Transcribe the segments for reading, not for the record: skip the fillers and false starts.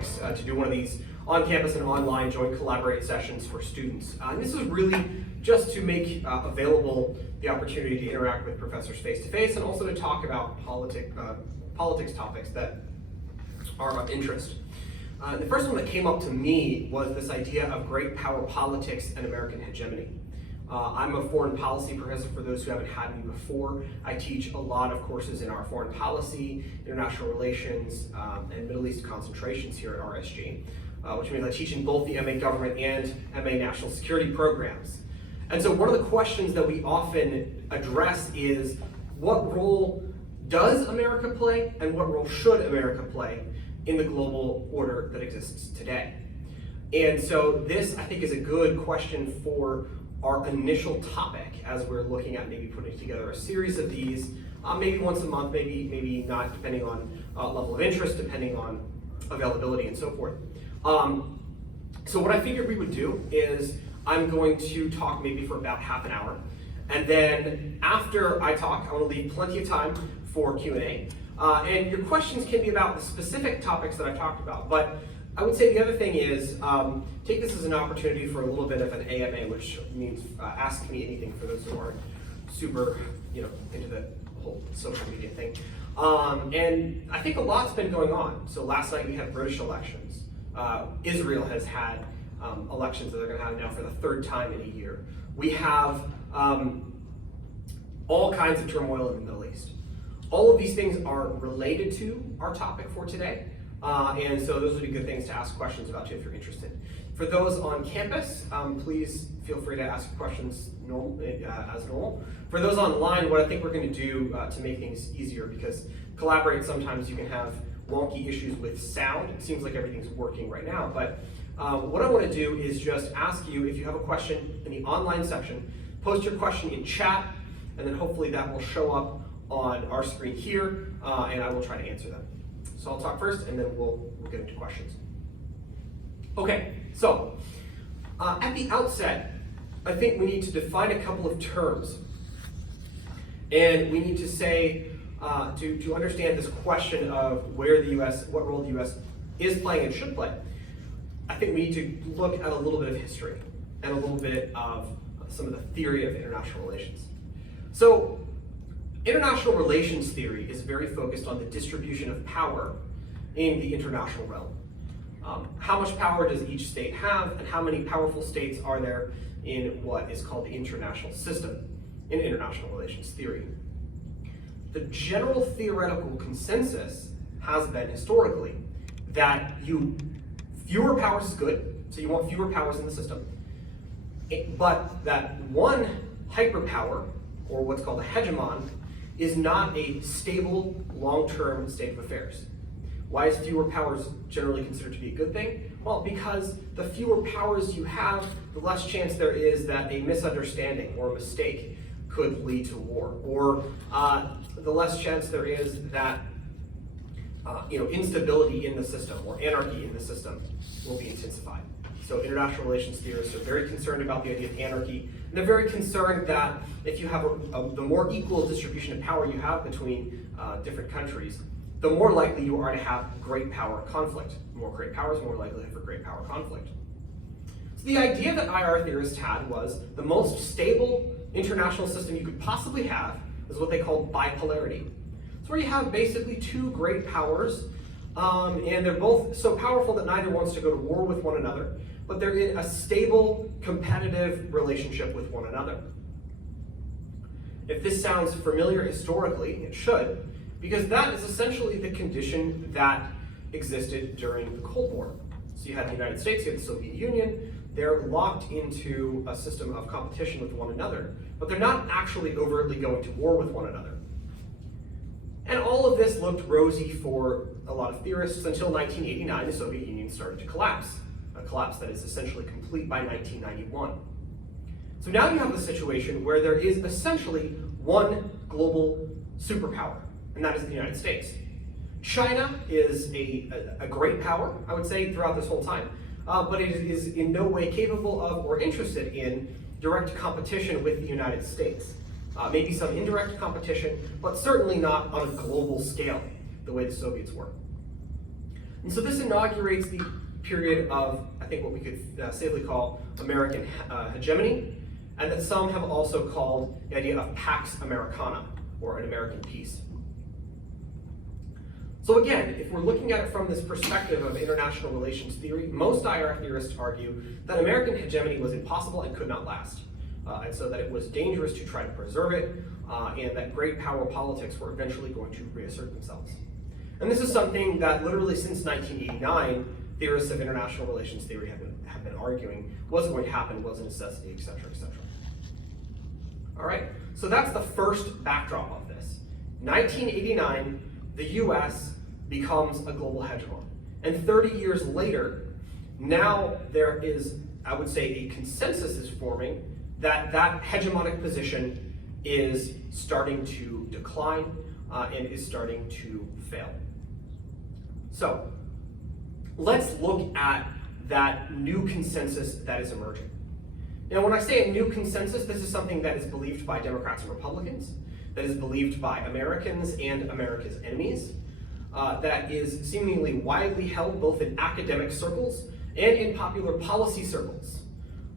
topics to do one of these on-campus and online joint collaborate sessions for students. And this is really just to make available the opportunity to interact with professors face-to-face and also to talk about politics topics that are of interest. The first one that came up to me was this idea of great power politics and American hegemony. I'm a foreign policy professor for those who haven't had me before. I teach a lot of courses in our foreign policy, international relations, and Middle East concentrations here at RSG, which means I teach in both the MA government and MA national security programs. And so one of the questions that we often address is, what role does America play and what role should America play in the global order that exists today? And so this, I think, is a good question for our initial topic as we're looking at maybe putting together a series of these, maybe once a month, maybe not, depending on level of interest, depending on availability and so forth. So what I figured we would do is I'm going to talk maybe for about half an hour, and then after I talk, I want to leave plenty of time for Q&A. And your questions can be about the specific topics that I've talked about, but I would say the other thing is, take this as an opportunity for a little bit of an AMA, which means ask me anything for those who aren't super, into the whole social media thing. And I think a lot's been going on. So last night we had British elections. Israel has had elections that they're going to have now for the third time in a year. We have all kinds of turmoil in the Middle East. All of these things are related to our topic for today. And so those would be good things to ask questions about too if you're interested. For those on campus, please feel free to ask questions as normal. For those online, what I think we're going to do to make things easier, because Collaborate, sometimes you can have wonky issues with sound. It seems like everything's working right now, but what I want to do is just ask you, if you have a question in the online section, post your question in chat, and then hopefully that will show up on our screen here, and I will try to answer them. So I'll talk first, and then we'll get into questions. Okay, so at the outset, I think we need to define a couple of terms. And we need to say, to understand this question of where the US, what role the US is playing and should play, I think we need to look at a little bit of history and a little bit of some of the theory of international relations. So, international relations theory is very focused on the distribution of power in the international realm. How much power does each state have, and how many powerful states are there in what is called the international system in international relations theory? The general theoretical consensus has been historically that fewer powers is good, so you want fewer powers in the system, but that one hyperpower, or what's called a hegemon, is not a stable, long-term state of affairs. Why is fewer powers generally considered to be a good thing? Well, because the fewer powers you have, the less chance there is that a misunderstanding or a mistake could lead to war, or the less chance there is that instability in the system or anarchy in the system will be intensified. So international relations theorists are very concerned about the idea of anarchy, and they're very concerned that if you have the more equal distribution of power you have between different countries, the more likely you are to have great power conflict. More great powers, more likelihood for great power conflict. So the idea that IR theorists had was the most stable international system you could possibly have is what they called bipolarity. It's where you have basically two great powers, and they're both so powerful that neither wants to go to war with one another, but they're in a stable, competitive relationship with one another. If this sounds familiar historically, it should, because that is essentially the condition that existed during the Cold War. So you had the United States, you had the Soviet Union, they're locked into a system of competition with one another, but they're not actually overtly going to war with one another. And all of this looked rosy for a lot of theorists until 1989, the Soviet Union started to collapse, a collapse that is essentially complete by 1991. So now you have a situation where there is essentially one global superpower, and that is the United States. China is a great power, I would say, throughout this whole time, but it is in no way capable of or interested in direct competition with the United States. Maybe some indirect competition, but certainly not on a global scale, the way the Soviets were. And so this inaugurates the period of, I think, what we could safely call American hegemony, and that some have also called the idea of Pax Americana, or an American peace. So again, if we're looking at it from this perspective of international relations theory, most IR theorists argue that American hegemony was impossible and could not last. And so that it was dangerous to try to preserve it, and that great power politics were eventually going to reassert themselves. And this is something that literally since 1989, theorists of international relations theory have been arguing was going to happen, was a necessity, et cetera, et cetera. All right, so that's the first backdrop of this. 1989, the US becomes a global hegemon. And 30 years later, now there is, I would say, a consensus is forming that that hegemonic position is starting to decline and is starting to fail. So let's look at that new consensus that is emerging. Now, when I say a new consensus, this is something that is believed by Democrats and Republicans, that is believed by Americans and America's enemies, that is seemingly widely held both in academic circles and in popular policy circles.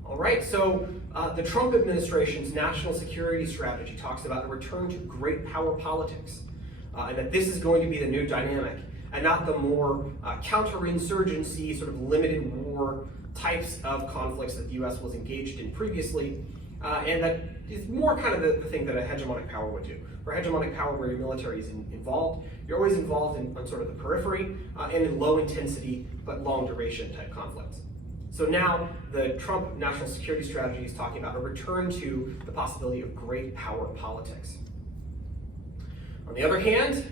All right, so the Trump administration's national security strategy talks about a return to great power politics, and that this is going to be the new dynamic, and not the more counterinsurgency, sort of limited war types of conflicts that the US was engaged in previously, and that is more kind of the thing that a hegemonic power would do. For a hegemonic power where your military is involved, you're always involved in on sort of the periphery and in low intensity but long duration type conflicts. So now the Trump national security strategy is talking about a return to the possibility of great power politics. On the other hand,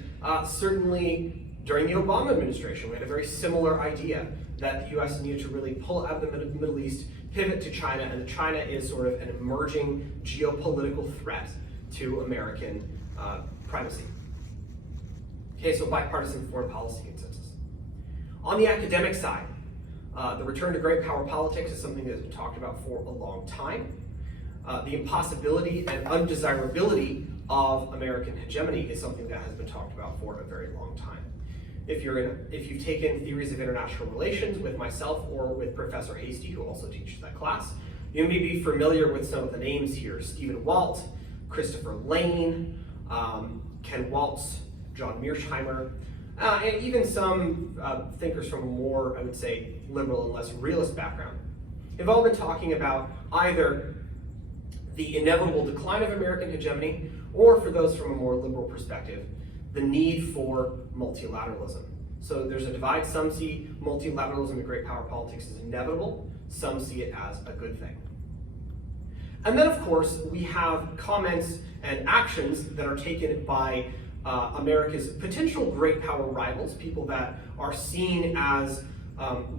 certainly during the Obama administration, we had a very similar idea that the US needed to really pull out of the Middle East, pivot to China, and that China is sort of an emerging geopolitical threat to American primacy. Okay, so bipartisan foreign policy consensus. On the academic side, the return to great power politics is something that has been talked about for a long time. The impossibility and undesirability of American hegemony is something that has been talked about for a very long time. If you've taken theories of international relations with myself or with Professor Hasty, who also teaches that class, you may be familiar with some of the names here: Stephen Walt, Christopher Lane, Ken Waltz, John Mearsheimer, and even some thinkers from a more, I would say, liberal and less realist background. They've all been talking about either the inevitable decline of American hegemony, or for those from a more liberal perspective, the need for multilateralism. So there's a divide. Some see multilateralism and great power politics as inevitable. Some see it as a good thing. And then, of course, we have comments and actions that are taken by America's potential great power rivals, people that are seen as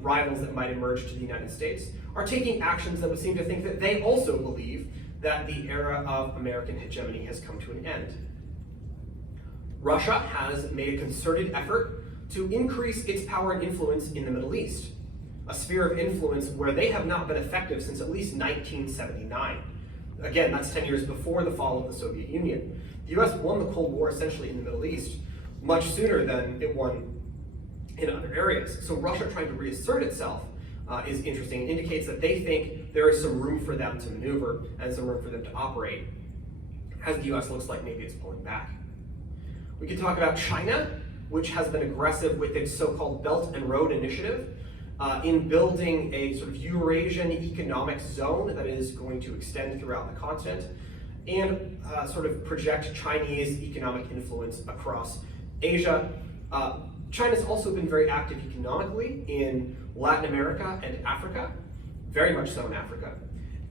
rivals that might emerge to the United States, are taking actions that would seem to think that they also believe that the era of American hegemony has come to an end. Russia has made a concerted effort to increase its power and influence in the Middle East, a sphere of influence where they have not been effective since at least 1979. Again, that's 10 years before the fall of the Soviet Union. The US won the Cold War essentially in the Middle East much sooner than it won in other areas. So Russia trying to reassert itself is interesting. It indicates that they think there is some room for them to maneuver and some room for them to operate, as the US looks like maybe it's pulling back. We could talk about China, which has been aggressive with its so-called Belt and Road Initiative in building a sort of Eurasian economic zone that is going to extend throughout the continent and sort of project Chinese economic influence across Asia. China's also been very active economically in Latin America and Africa, very much so in Africa,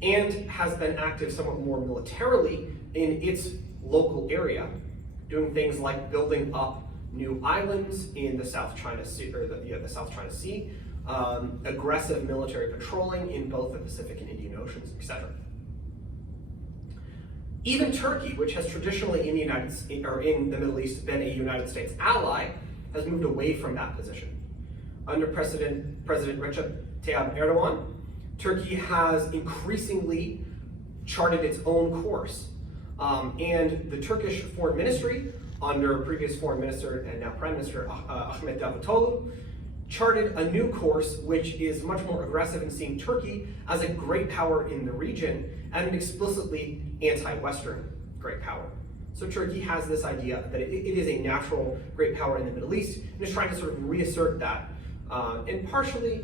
and has been active somewhat more militarily in its local area, doing things like building up new islands in the South China Sea, or the South China Sea, aggressive military patrolling in both the Pacific and Indian Oceans, etc. Even Turkey, which has traditionally in the Middle East been a United States ally, has moved away from that position. Under President Recep Tayyip Erdogan, Turkey has increasingly charted its own course. And the Turkish Foreign Ministry, under previous Foreign Minister and now Prime Minister Ahmet Davutoglu, charted a new course which is much more aggressive in seeing Turkey as a great power in the region and an explicitly anti-Western great power. So Turkey has this idea that it is a natural great power in the Middle East and is trying to sort of reassert that. And partially,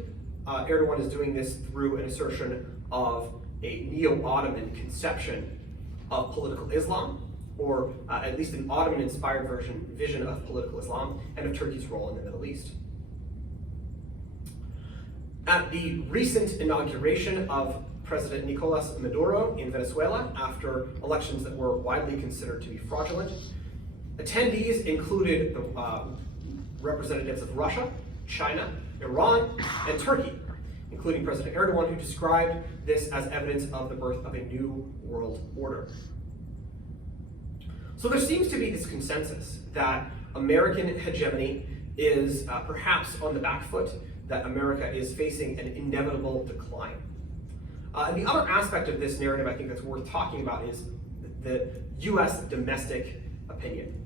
Erdogan is doing this through an assertion of a neo-Ottoman conception of political Islam, or at least an Ottoman-inspired vision of political Islam and of Turkey's role in the Middle East. At the recent inauguration of President Nicolas Maduro in Venezuela, after elections that were widely considered to be fraudulent, attendees included the representatives of Russia, China, Iran, and Turkey, including President Erdogan, who described this as evidence of the birth of a new world order. So there seems to be this consensus that American hegemony is perhaps on the back foot, that America is facing an inevitable decline. And the other aspect of this narrative I think that's worth talking about is the US domestic opinion.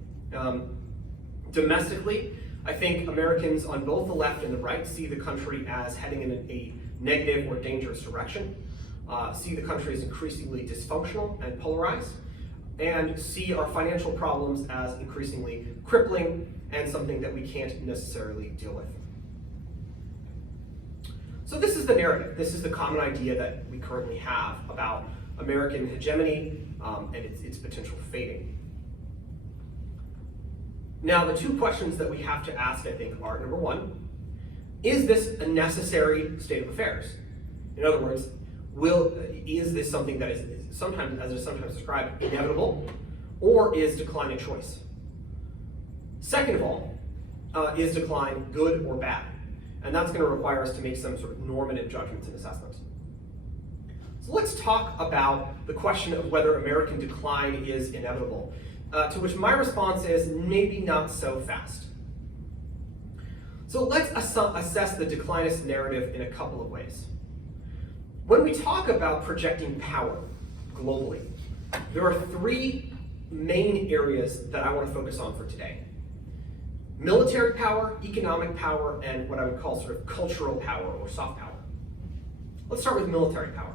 Domestically, I think Americans on both the left and the right see the country as heading in a negative or dangerous direction, see the country as increasingly dysfunctional and polarized, and see our financial problems as increasingly crippling and something that we can't necessarily deal with. So this is the narrative. This is the common idea that we currently have about American hegemony and its potential fading. Now, the two questions that we have to ask, I think, are, number one, is this a necessary state of affairs? In other words, is this something that is sometimes, as is sometimes described, inevitable, or is decline a choice? Second of all, is decline good or bad? And that's going to require us to make some sort of normative judgments and assessments. So let's talk about the question of whether American decline is inevitable, to which my response is maybe not so fast. So let's assess the declinist narrative in a couple of ways. When we talk about projecting power globally, there are three main areas that I want to focus on for today. Military power, economic power, and what I would call sort of cultural power or soft power. Let's start with military power.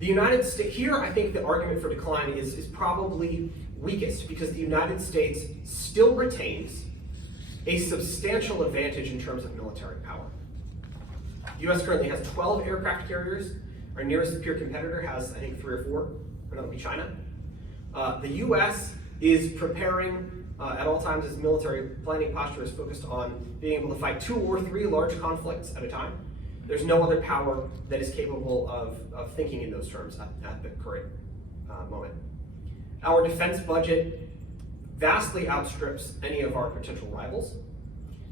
The United States, here I think the argument for decline is probably weakest because the United States still retains a substantial advantage in terms of military power. The US currently has 12 aircraft carriers. Our nearest peer competitor has, I think, 3 or 4, and that would be China. The US is preparing at all times. Its military planning posture is focused on being able to fight 2 or 3 large conflicts at a time. There's no other power that is capable of thinking in those terms at the current moment. Our defense budget vastly outstrips any of our potential rivals.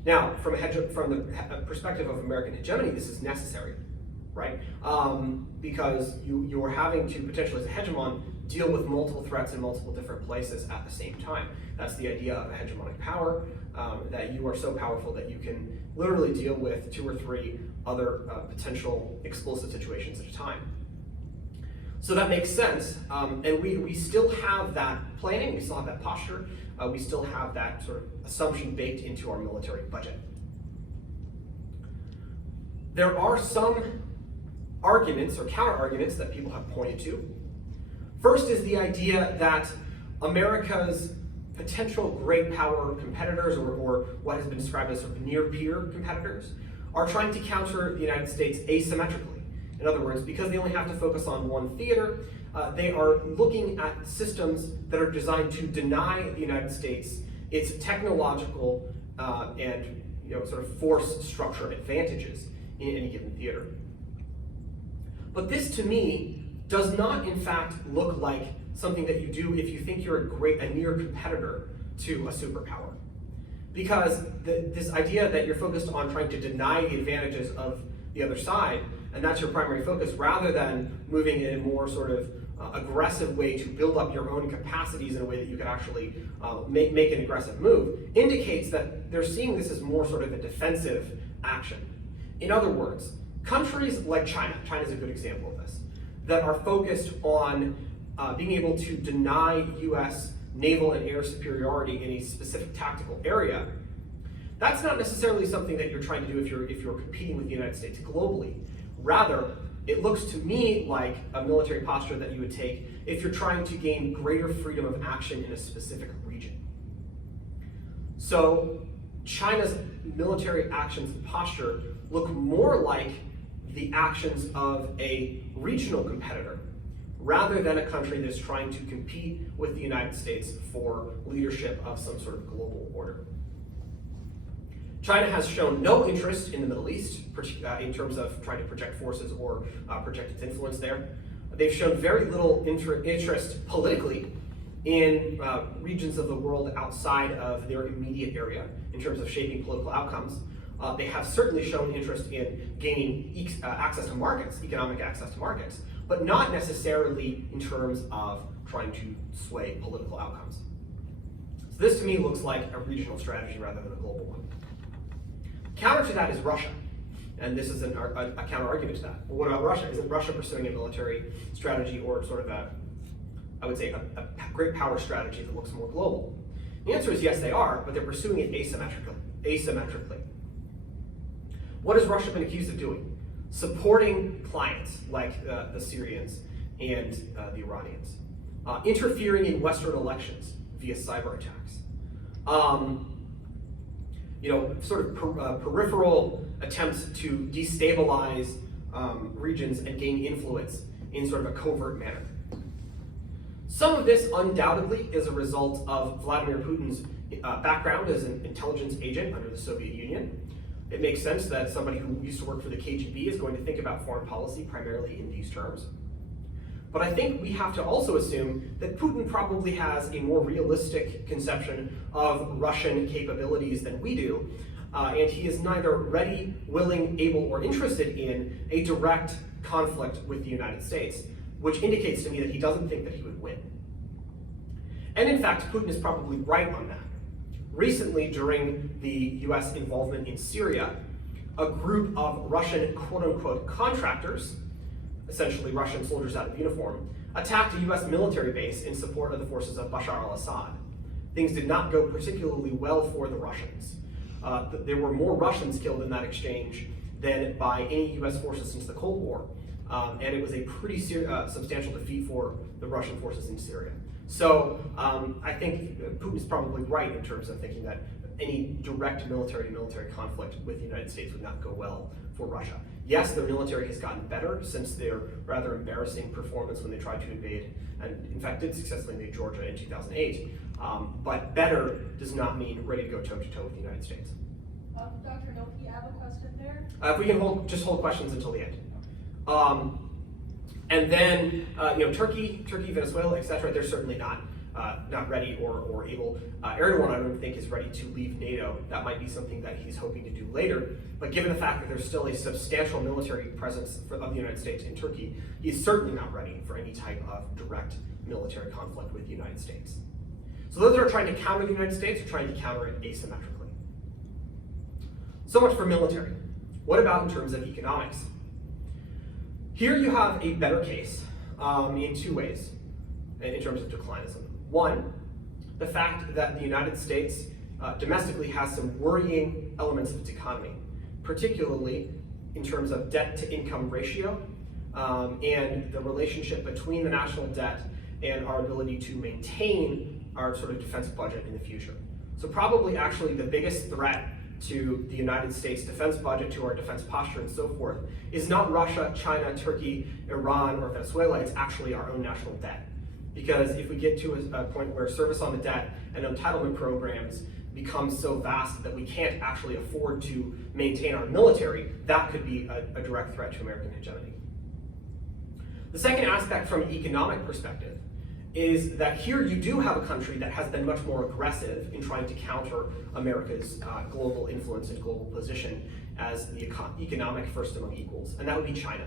Now, from the perspective of American hegemony, this is necessary, right? Because you are having to potentially, as a hegemon, deal with multiple threats in multiple different places at the same time. That's the idea of a hegemonic power, that you are so powerful that you can literally deal with 2 or 3 other potential explosive situations at a time. So that makes sense, and we still have that planning, we still have that posture, we still have that sort of assumption baked into our military budget. There are some arguments or counter-arguments that people have pointed to. First is the idea that America's potential great power competitors, or what has been described as sort of near-peer competitors, are trying to counter the United States asymmetrically. In other words, because they only have to focus on one theater, they are looking at systems that are designed to deny the United States its technological and sort of force structure advantages in any given theater. But this, to me, does not in fact look like something that you do if you think you're a near competitor to a superpower. Because this idea that you're focused on trying to deny the advantages of the other side, and that's your primary focus, rather than moving in a more sort of aggressive way to build up your own capacities in a way that you can actually make an aggressive move, indicates that they're seeing this as more sort of a defensive action. In other words, countries like China is a good example of this, that are focused on being able to deny US naval and air superiority in a specific tactical area, That's not necessarily something that you're trying to do if you're competing with the United States globally. Rather, it looks to me like a military posture that you would take if you're trying to gain greater freedom of action in a specific region. So China's military actions and posture look more like the actions of a regional competitor rather than a country that's trying to compete with the United States for leadership of some sort of global order. China has shown no interest in the Middle East in terms of trying to project forces or project its influence there. They've shown very little interest politically in regions of the world outside of their immediate area in terms of shaping political outcomes. They have certainly shown interest in gaining access to markets, economic access to markets, but not necessarily in terms of trying to sway political outcomes. So this to me looks like a regional strategy rather than a global one. Counter to that is Russia, and this is a counter-argument to that. Well, what about Russia? Isn't Russia pursuing a military strategy or sort of I would say a great power strategy that looks more global? The answer is yes, they are, but they're pursuing it asymmetrically. What has Russia been accused of doing? Supporting clients like the Syrians and the Iranians, interfering in Western elections via cyber attacks, sort of peripheral attempts to destabilize regions and gain influence in sort of a covert manner. Some of this undoubtedly is a result of Vladimir Putin's background as an intelligence agent under the Soviet Union. It makes sense that somebody who used to work for the KGB is going to think about foreign policy primarily in these terms. But I think we have to also assume that Putin probably has a more realistic conception of Russian capabilities than we do, and he is neither ready, willing, able, or interested in a direct conflict with the United States, which indicates to me that he doesn't think that he would win. And in fact, Putin is probably right on that. Recently, during the US involvement in Syria, a group of Russian quote-unquote contractors, essentially Russian soldiers out of uniform, attacked a US military base in support of the forces of Bashar al-Assad. Things did not go particularly well for the Russians. There were more Russians killed in that exchange than by any US forces since the Cold War. And it was a pretty substantial defeat for the Russian forces in Syria. So I think Putin's probably right in terms of thinking that any direct military-to-military conflict with the United States would not go well for Russia. Yes, their military has gotten better since their rather embarrassing performance when they tried to invade, and in fact did successfully invade Georgia in 2008. But better does not mean ready to go toe-to-toe with the United States. Dr. Nolte, I have a question there. If we can just hold questions until the end. And then, Turkey, Venezuela, etc. They're certainly not ready or able. Erdogan, I don't think, is ready to leave NATO. That might be something that he's hoping to do later. But given the fact that there's still a substantial military presence of the United States in Turkey, he's certainly not ready for any type of direct military conflict with the United States. So those that are trying to counter the United States are trying to counter it asymmetrically. So much for military. What about in terms of economics? Here you have a better case in two ways in terms of declinism. One, the fact that the United States domestically has some worrying elements of its economy, particularly in terms of debt-to-income ratio and the relationship between the national debt and our ability to maintain our sort of defense budget in the future. So probably actually the biggest threat to the United States defense budget, to our defense posture and so forth, is not Russia, China, Turkey, Iran, or Venezuela, it's actually our own national debt. Because if we get to a point where service on the debt and entitlement programs become so vast that we can't actually afford to maintain our military, that could be a direct threat to American hegemony. The second aspect from an economic perspective is that here you do have a country that has been much more aggressive in trying to counter America's global influence and global position as the economic first among equals, and that would be China.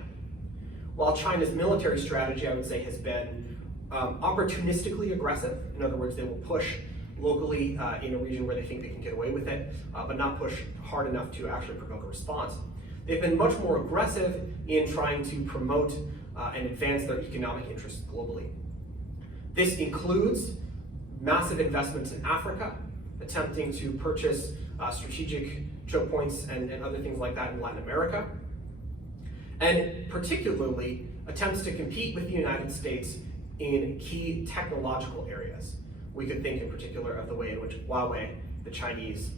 While China's military strategy, I would say, has been opportunistically aggressive. In other words, they will push locally in a region where they think they can get away with it, but not push hard enough to actually provoke a response. They've been much more aggressive in trying to promote and advance their economic interests globally. This includes massive investments in Africa, attempting to purchase strategic choke points and other things like that in Latin America, and particularly attempts to compete with the United States in key technological areas. We could think in particular of the way in which Huawei, the Chinese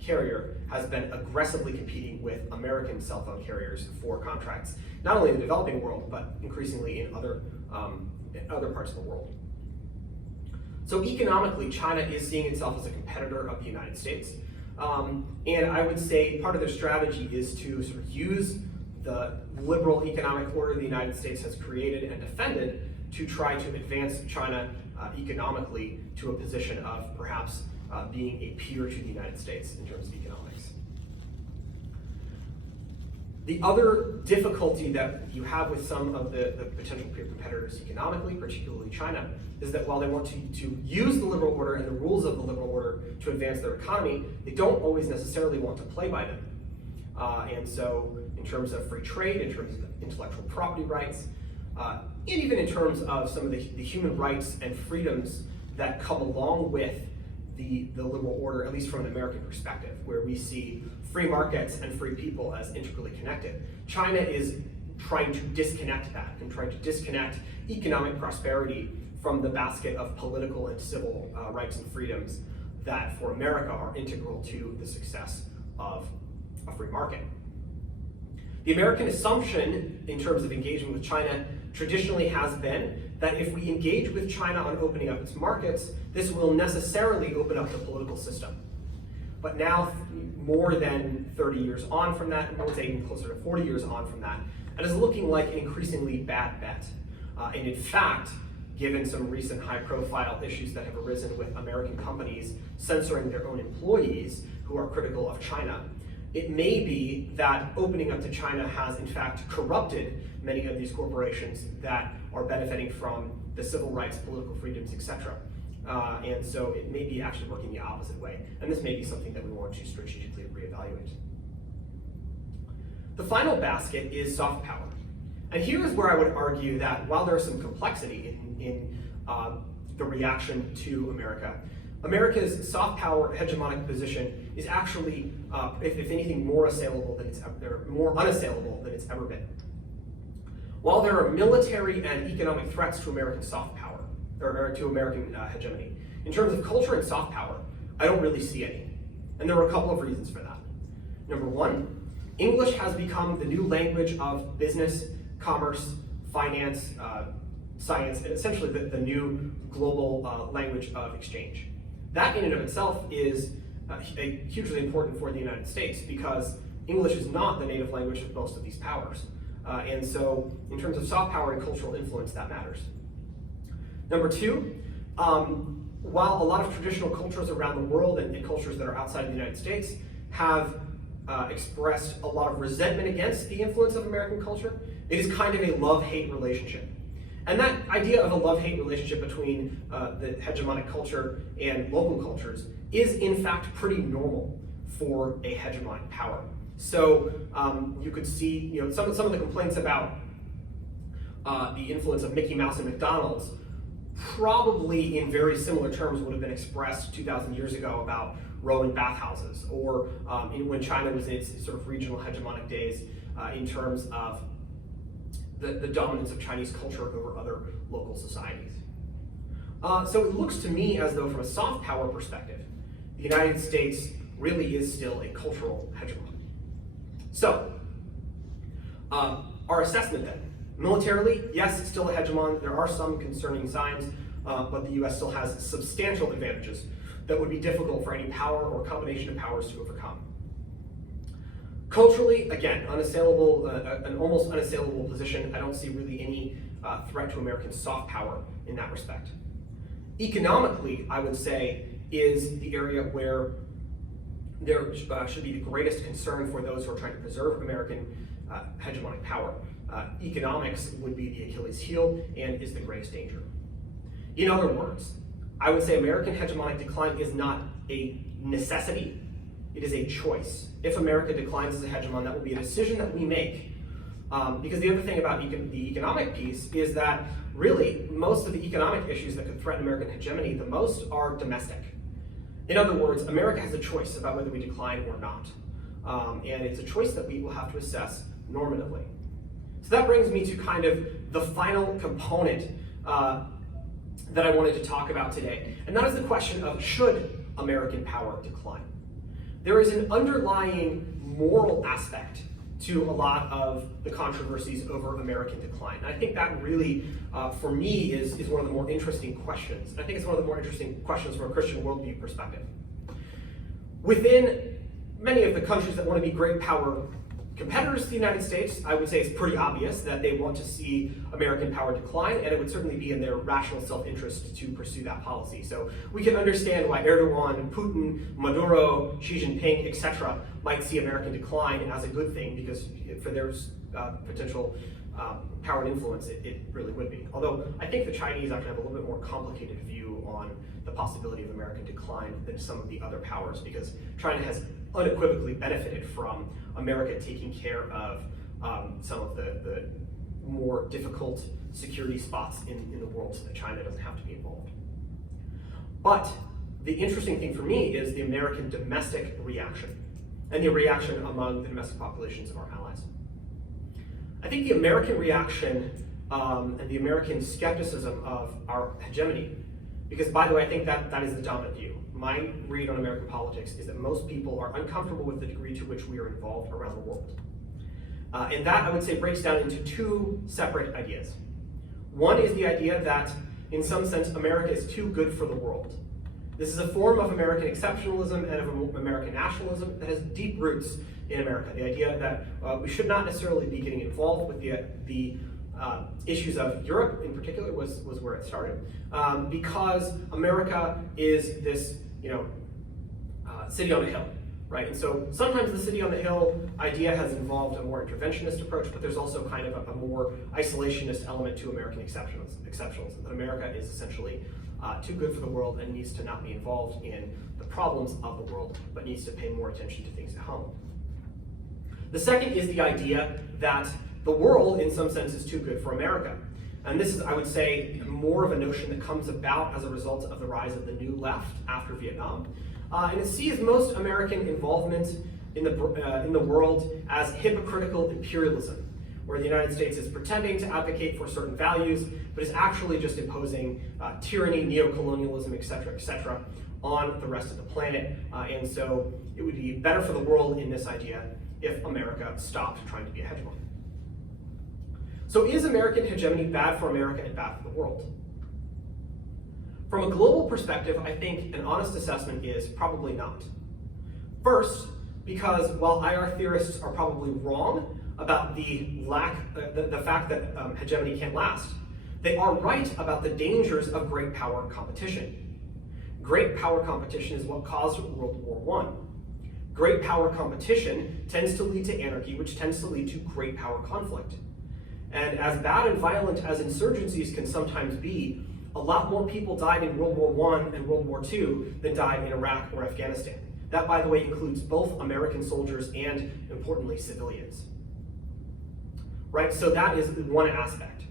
carrier, has been aggressively competing with American cell phone carriers for contracts, not only in the developing world, but increasingly in other parts of the world. So economically, China is seeing itself as a competitor of the United States. And I would say part of their strategy is to sort of use the liberal economic order the United States has created and defended to try to advance China economically to a position of perhaps being a peer to the United States in terms of economics. The other difficulty that you have with some of the potential peer competitors economically, particularly China, is that while they want to use the liberal order and the rules of the liberal order to advance their economy, they don't always necessarily want to play by them. And so in terms of free trade, in terms of intellectual property rights, and even in terms of some of the human rights and freedoms that come along with the liberal order, at least from an American perspective, where we see free markets and free people as integrally connected. China is trying to disconnect that and trying to disconnect economic prosperity from the basket of political and civil rights and freedoms that for America are integral to the success of a free market. The American assumption in terms of engagement with China traditionally has been that if we engage with China on opening up its markets, this will necessarily open up the political system. But now, more than 30 years on from that, I would say even closer to 40 years on from that, it is looking like an increasingly bad bet. And in fact, given some recent high-profile issues that have arisen with American companies censoring their own employees who are critical of China, it may be that opening up to China has in fact corrupted many of these corporations that are benefiting from the civil rights, political freedoms, etc. And so it may be actually working the opposite way. And this may be something that we want to strategically reevaluate. The final basket is soft power. And here is where I would argue that while there is some complexity in the reaction to America, America's soft power hegemonic position is actually, if anything, more unassailable than it's ever been. While there are military and economic threats to American soft power, or to American hegemony, in terms of culture and soft power, I don't really see any. And there are a couple of reasons for that. Number one, English has become the new language of business, commerce, finance, science, and essentially the new global language of exchange. That in and of itself is hugely important for the United States because English is not the native language of most of these powers. And so in terms of soft power and cultural influence, that matters. Number two, while a lot of traditional cultures around the world and cultures that are outside of the United States have expressed a lot of resentment against the influence of American culture, it is kind of a love-hate relationship. And that idea of a love-hate relationship between the hegemonic culture and local cultures is in fact pretty normal for a hegemonic power. So you could see, some of the complaints about the influence of Mickey Mouse and McDonald's probably in very similar terms would have been expressed 2,000 years ago about Roman bathhouses, or when China was in its sort of regional hegemonic days in terms of the dominance of Chinese culture over other local societies. So it looks to me as though from a soft power perspective, the United States really is still a cultural hegemon. So, our assessment then. Militarily, yes, it's still a hegemon. There are some concerning signs, but the US still has substantial advantages that would be difficult for any power or combination of powers to overcome. Culturally, again, unassailable, an almost unassailable position. I don't see really any threat to American soft power in that respect. Economically, I would say, is the area where there should be the greatest concern for those who are trying to preserve American hegemonic power. Economics would be the Achilles heel and is the greatest danger. In other words, I would say American hegemonic decline is not a necessity, it is a choice. If America declines as a hegemon, that will be a decision that we make. Because the other thing about the economic piece is that really most of the economic issues that could threaten American hegemony the most are domestic. In other words, America has a choice about whether we decline or not. And it's a choice that we will have to assess normatively. So that brings me to kind of the final component that I wanted to talk about today. And that is the question of, should American power decline? There is an underlying moral aspect to a lot of the controversies over American decline. And I think that really, for me, is one of the more interesting questions. And I think it's one of the more interesting questions from a Christian worldview perspective. Within many of the countries that want to be great power competitors to the United States, I would say it's pretty obvious that they want to see American power decline, and it would certainly be in their rational self-interest to pursue that policy. So we can understand why Erdogan, Putin, Maduro, Xi Jinping, etc. might see American decline as a good thing, because for their potential power and influence, it really would be. Although I think the Chinese actually have a little bit more complicated view on the possibility of American decline than some of the other powers, because China has unequivocally benefited from America taking care of some of the more difficult security spots in the world, so that China doesn't have to be involved. But the interesting thing for me is the American domestic reaction, and the reaction among the domestic populations of our allies. I think the American reaction and the American skepticism of our hegemony, because by the way, I think that is the dominant view. My read on American politics is that most people are uncomfortable with the degree to which we are involved around the world. And that, I would say, breaks down into two separate ideas. One is the idea that, in some sense, America is too good for the world. This is a form of American exceptionalism and of American nationalism that has deep roots in America. The idea that we should not necessarily be getting involved with the issues of Europe in particular was where it started, because America is this, city on a hill, right? And so sometimes the city on the hill idea has involved a more interventionist approach, but there's also kind of a more isolationist element to American exceptionalism. That America is essentially too good for the world and needs to not be involved in the problems of the world, but needs to pay more attention to things at home. The second is the idea that the world, in some sense, is too good for America. And this is, I would say, more of a notion that comes about as a result of the rise of the New Left after Vietnam. And it sees most American involvement in the world as hypocritical imperialism, where the United States is pretending to advocate for certain values, but is actually just imposing tyranny, neocolonialism, etc., on the rest of the planet. And so it would be better for the world in this idea if America stopped trying to be a hegemon. So is American hegemony bad for America and bad for the world? From a global perspective, I think an honest assessment is probably not. First, because while IR theorists are probably wrong about the fact that hegemony can't last, they are right about the dangers of great power competition. Great power competition is what caused World War I. Great power competition tends to lead to anarchy, which tends to lead to great power conflict. And as bad and violent as insurgencies can sometimes be, a lot more people died in World War I and World War II than died in Iraq or Afghanistan. That, by the way, includes both American soldiers and, importantly, civilians. Right, so that is one aspect.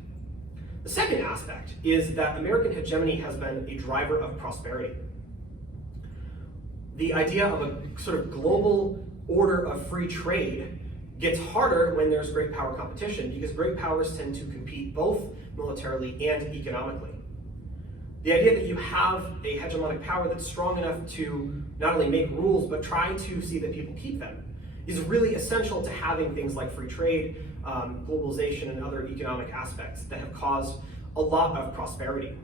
The second aspect is that American hegemony has been a driver of prosperity. The idea of a sort of global order of free trade gets harder when there's great power competition, because great powers tend to compete both militarily and economically. The idea that you have a hegemonic power that's strong enough to not only make rules, but try to see that people keep them, is really essential to having things like free trade, globalization, and other economic aspects that have caused a lot of prosperity.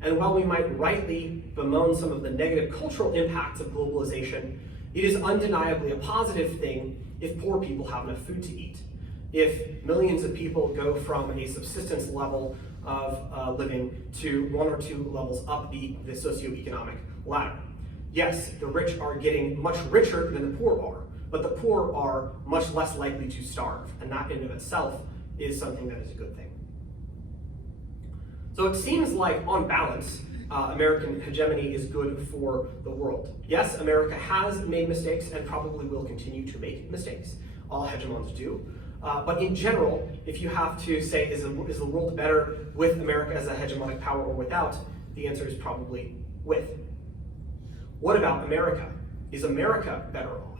And while we might rightly bemoan some of the negative cultural impacts of globalization, it is undeniably a positive thing if poor people have enough food to eat. If millions of people go from a subsistence level of living to one or two levels up the socioeconomic ladder. Yes, the rich are getting much richer than the poor are, but the poor are much less likely to starve, and that in and of itself is something that is a good thing. So it seems like, on balance, American hegemony is good for the world. Yes, America has made mistakes and probably will continue to make mistakes. All hegemons do. But in general, if you have to say, is the world better with America as a hegemonic power or without, the answer is probably with. What about America? Is America better off?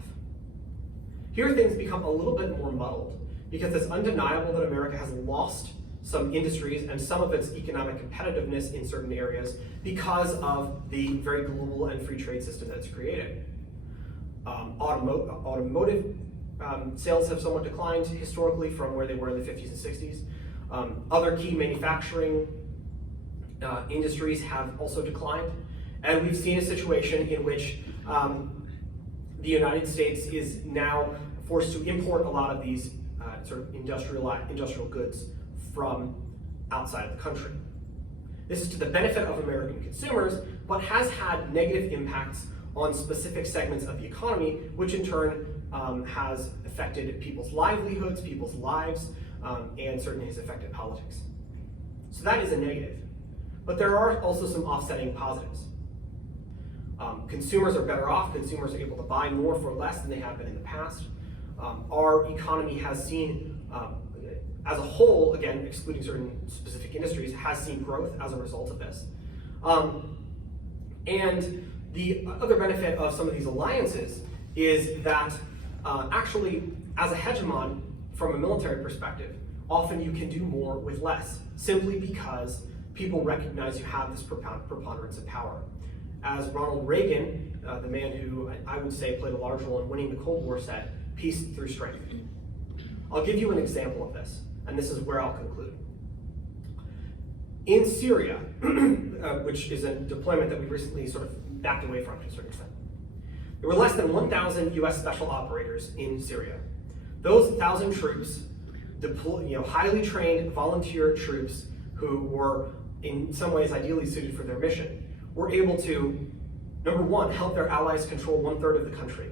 Here things become a little bit more muddled because it's undeniable that America has lost some industries and some of its economic competitiveness in certain areas because of the very global and free trade system that's created. Automotive sales have somewhat declined historically from where they were in the 50s and 60s. Other key manufacturing industries have also declined. And we've seen a situation in which the United States is now forced to import a lot of these sort of industrial goods from outside of the country. This is to the benefit of American consumers, but has had negative impacts on specific segments of the economy, which in turn has affected people's livelihoods, people's lives, and certainly has affected politics. So that is a negative. But there are also some offsetting positives. Consumers are better off. Consumers are able to buy more for less than they have been in the past. Our economy has seen, as a whole, again, excluding certain specific industries, has seen growth as a result of this. And the other benefit of some of these alliances is that actually, as a hegemon, from a military perspective, often you can do more with less, simply because people recognize you have this preponderance of power. As Ronald Reagan, the man who I would say played a large role in winning the Cold War, said, peace through strength. I'll give you an example of this, and this is where I'll conclude. In Syria, which is a deployment that we recently sort of backed away from to a certain extent, there were less than 1,000 US special operators in Syria. Those 1,000 troops, highly trained volunteer troops who were in some ways ideally suited for their mission, were able to, number one, help their allies control 1/3 of the country.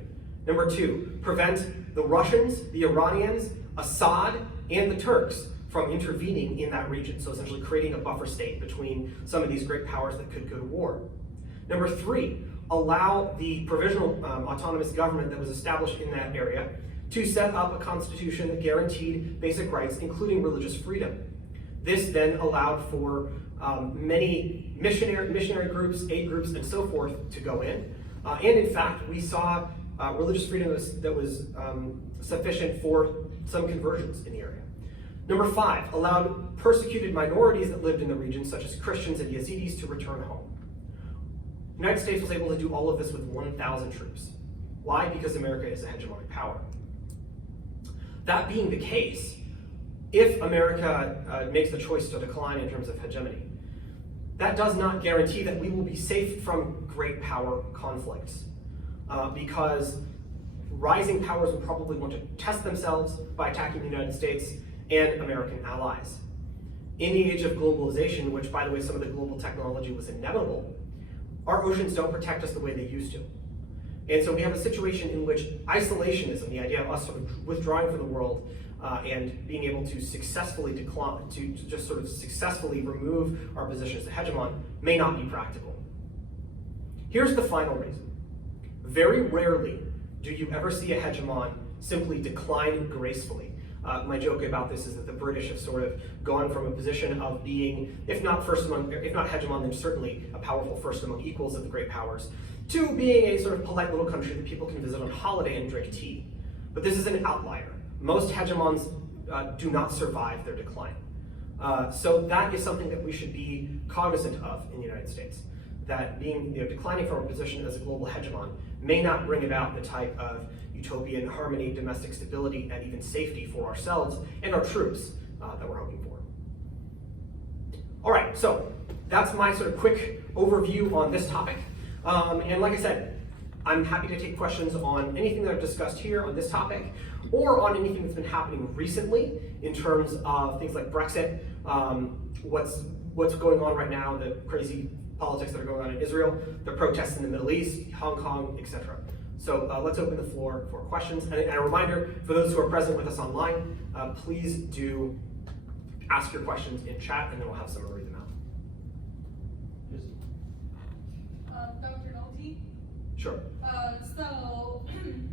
Number two, prevent the Russians, the Iranians, Assad, and the Turks from intervening in that region, so essentially creating a buffer state between some of these great powers that could go to war. Number three, allow the provisional autonomous government that was established in that area to set up a constitution that guaranteed basic rights, including religious freedom. This then allowed for many missionary groups, aid groups, and so forth to go in. And in fact, we saw religious freedom that was sufficient for some conversions in the area. Number five, allowed persecuted minorities that lived in the region, such as Christians and Yazidis, to return home. The United States was able to do all of this with 1,000 troops. Why? Because America is a hegemonic power. That being the case, if America makes the choice to decline in terms of hegemony, that does not guarantee that we will be safe from great power conflicts, because rising powers will probably want to test themselves by attacking the United States and American allies. In the age of globalization, which by the way, some of the global technology was inevitable, our oceans don't protect us the way they used to. And so we have a situation in which isolationism, the idea of us sort of withdrawing from the world and being able to successfully decline, to just sort of successfully remove our position as a hegemon, may not be practical. Here's the final reason. Very rarely do you ever see a hegemon simply decline gracefully. My joke about this is that the British have sort of gone from a position of being, if not hegemon, then certainly a powerful first among equals of the great powers, to being a sort of polite little country that people can visit on holiday and drink tea. But this is an outlier. Most hegemons do not survive their decline. So that is something that we should be cognizant of in the United States. That being, declining from a position as a global hegemon may not bring about the type of utopian harmony, domestic stability, and even safety for ourselves and our troops that we're hoping for. All right, so that's my sort of quick overview on this topic. And like I said, I'm happy to take questions on anything that I've discussed here on this topic, or on anything that's been happening recently in terms of things like Brexit, what's going on right now, the crazy politics that are going on in Israel, the protests in the Middle East, Hong Kong, etc. So let's open the floor for questions. And a reminder, for those who are present with us online, please do ask your questions in chat, and then we'll have someone read them out. Dr. Nolte? Sure. So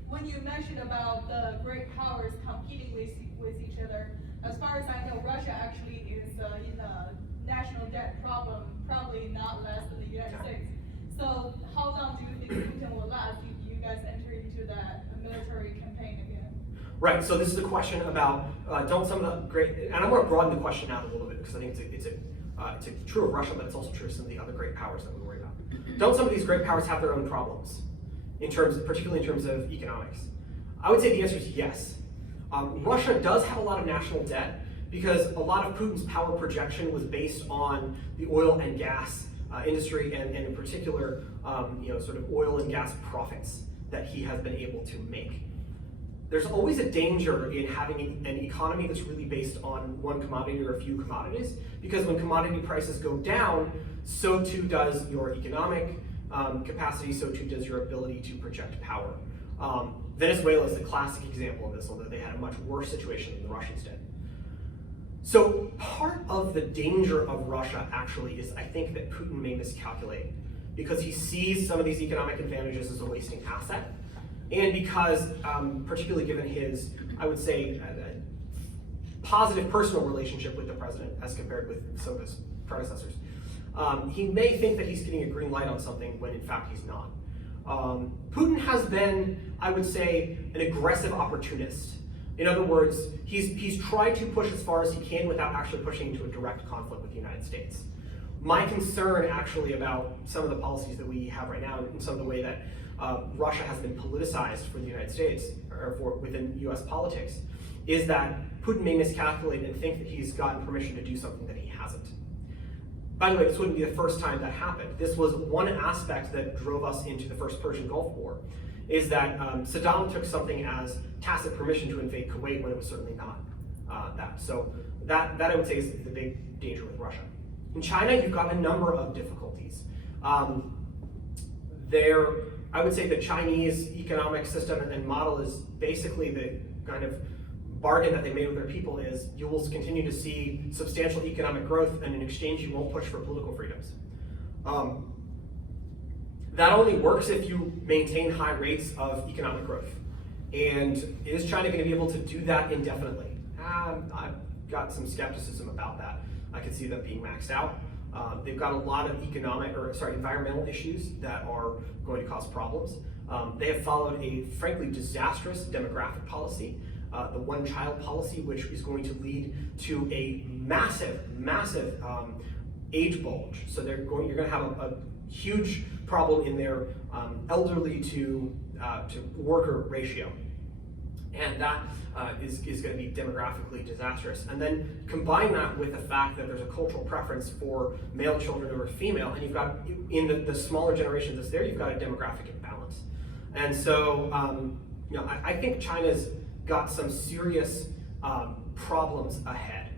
when you mentioned about the great powers competing with each other, as far as I know, Russia actually is in a national debt problem, probably not less than the United States. So how long do you think it past, you guys enter into that military campaign again. Right, so this is a question about, don't some of the great, and I'm going to broaden the question out a little bit because I think it's true of Russia, but it's also true of some of the other great powers that we worry about. Don't some of these great powers have their own problems, particularly in terms of economics? I would say the answer is yes. Russia does have a lot of national debt because a lot of Putin's power projection was based on the oil and gas industry and in particular, sort of oil and gas profits that he has been able to make. There's always a danger in having an economy that's really based on one commodity or a few commodities, because when commodity prices go down, so too does your economic capacity, so too does your ability to project power. Venezuela is the classic example of this, although they had a much worse situation than the Russians did. So part of the danger of Russia actually is, I think, that Putin may miscalculate because he sees some of these economic advantages as a wasting asset. And because, particularly given his, I would say, positive personal relationship with the president as compared with some of his predecessors, he may think that he's getting a green light on something when in fact he's not. Putin has been, I would say, an aggressive opportunist. In other words, he's tried to push as far as he can without actually pushing into a direct conflict with the United States. My concern actually about some of the policies that we have right now and some of the way that Russia has been politicized for the United States, or within US politics, is that Putin may miscalculate and think that he's gotten permission to do something that he hasn't. By the way, this wouldn't be the first time that happened. This was one aspect that drove us into the first Persian Gulf War, is that Saddam took something as tacit permission to invade Kuwait when it was certainly not that. So that I would say is the big danger with Russia. In China, you've got a number of difficulties. I would say the Chinese economic system and model is basically the kind of bargain that they made with their people is you will continue to see substantial economic growth, and in exchange you won't push for political freedoms. That only works if you maintain high rates of economic growth. And is China going to be able to do that indefinitely? I've got some skepticism about that. I could see them being maxed out. They've got a lot of environmental issues that are going to cause problems. They have followed a frankly disastrous demographic policy, the one-child policy, which is going to lead to a massive age bulge. So you're going to have a huge problem in their elderly to worker ratio. And that is going to be demographically disastrous. And then combine that with the fact that there's a cultural preference for male children over female, and you've got, in the smaller generations that's there, you've got a demographic imbalance. And so, I think China's got some serious problems ahead.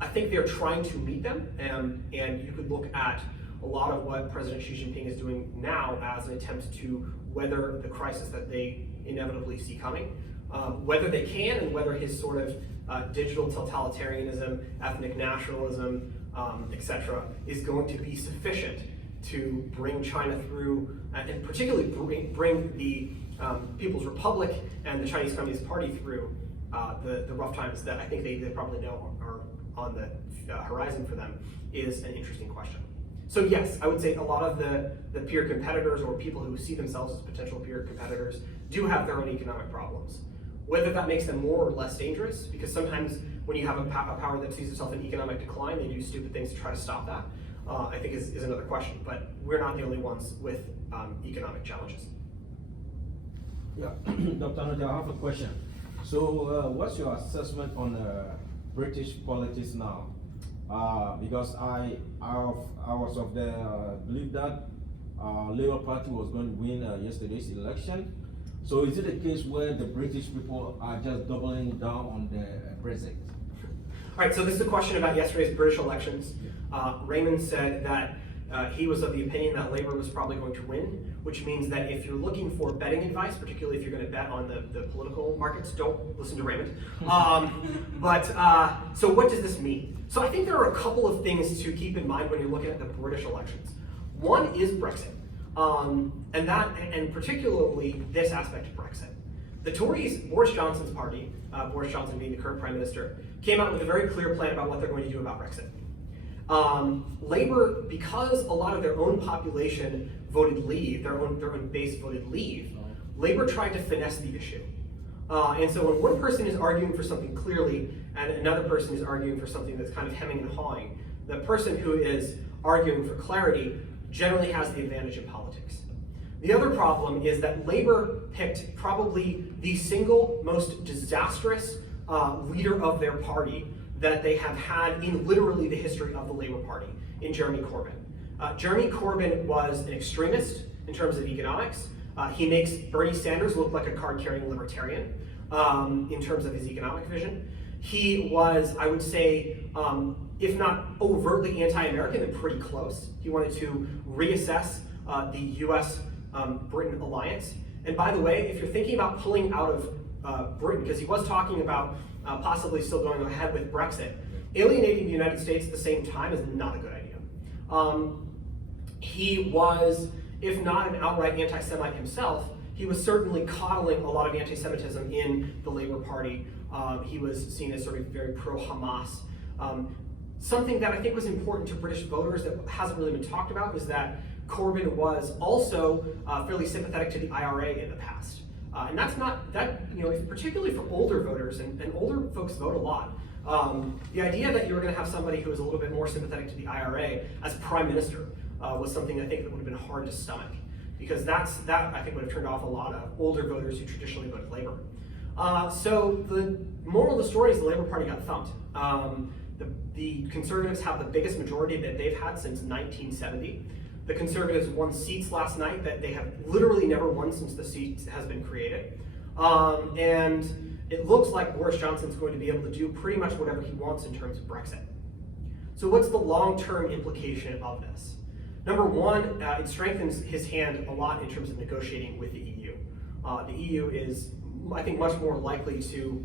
I think they're trying to meet them, and you could look at a lot of what President Xi Jinping is doing now as an attempt to weather the crisis that they inevitably see coming. Whether they can, and whether his sort of digital totalitarianism, ethnic nationalism, etc., is going to be sufficient to bring China through, and particularly bring the People's Republic and the Chinese Communist Party through the rough times that I think they probably know are on the horizon for them, is an interesting question. So yes, I would say a lot of the peer competitors, or people who see themselves as potential peer competitors, do have their own economic problems. Whether that makes them more or less dangerous, because sometimes when you have a power that sees itself in economic decline, they do stupid things to try to stop that, I think is another question. But we're not the only ones with economic challenges. Yeah, Dr. Nolte, I have a question. So what's your assessment on British politics now? Because I was of the belief that Labour Party was going to win yesterday's election. So is it a case where the British people are just doubling down on the Brexit? All right, so this is a question about yesterday's British elections. Raymond said that he was of the opinion that Labour was probably going to win, which means that if you're looking for betting advice, particularly if you're going to bet on the political markets, don't listen to Raymond. So what does this mean? So I think there are a couple of things to keep in mind when you're looking at the British elections. One is Brexit. And particularly this aspect of Brexit. The Tories, Boris Johnson's party, Boris Johnson being the current Prime Minister, came out with a very clear plan about what they're going to do about Brexit. Labor, because a lot of their own population voted leave, their own base voted leave, Labor tried to finesse the issue. And so when one person is arguing for something clearly and another person is arguing for something that's kind of hemming and hawing, the person who is arguing for clarity generally has the advantage in politics. The other problem is that Labor picked probably the single most disastrous leader of their party that they have had in literally the history of the Labor Party, in Jeremy Corbyn. Jeremy Corbyn was an extremist in terms of economics. He makes Bernie Sanders look like a card-carrying libertarian in terms of his economic vision. He was, I would say, if not overtly anti-American, then pretty close. He wanted to reassess the US-Britain alliance. And by the way, if you're thinking about pulling out of Britain, because he was talking about possibly still going ahead with Brexit, alienating the United States at the same time is not a good idea. He was, if not an outright anti-Semite himself, he was certainly coddling a lot of anti-Semitism in the Labor Party. He was seen as sort of very pro-Hamas. Something that I think was important to British voters that hasn't really been talked about is that Corbyn was also fairly sympathetic to the IRA in the past. And that's not, particularly for older voters, and older folks vote a lot. The idea that you were going to have somebody who was a little bit more sympathetic to the IRA as prime minister was something I think that would have been hard to stomach, because that I think would have turned off a lot of older voters who traditionally voted Labor. So the moral of the story is the Labor Party got thumped. The Conservatives have the biggest majority that they've had since 1970. The Conservatives won seats last night that they have literally never won since the seat has been created. And it looks like Boris Johnson's going to be able to do pretty much whatever he wants in terms of Brexit. So what's the long-term implication of this? Number one, it strengthens his hand a lot in terms of negotiating with the EU. The EU is, I think, much more likely to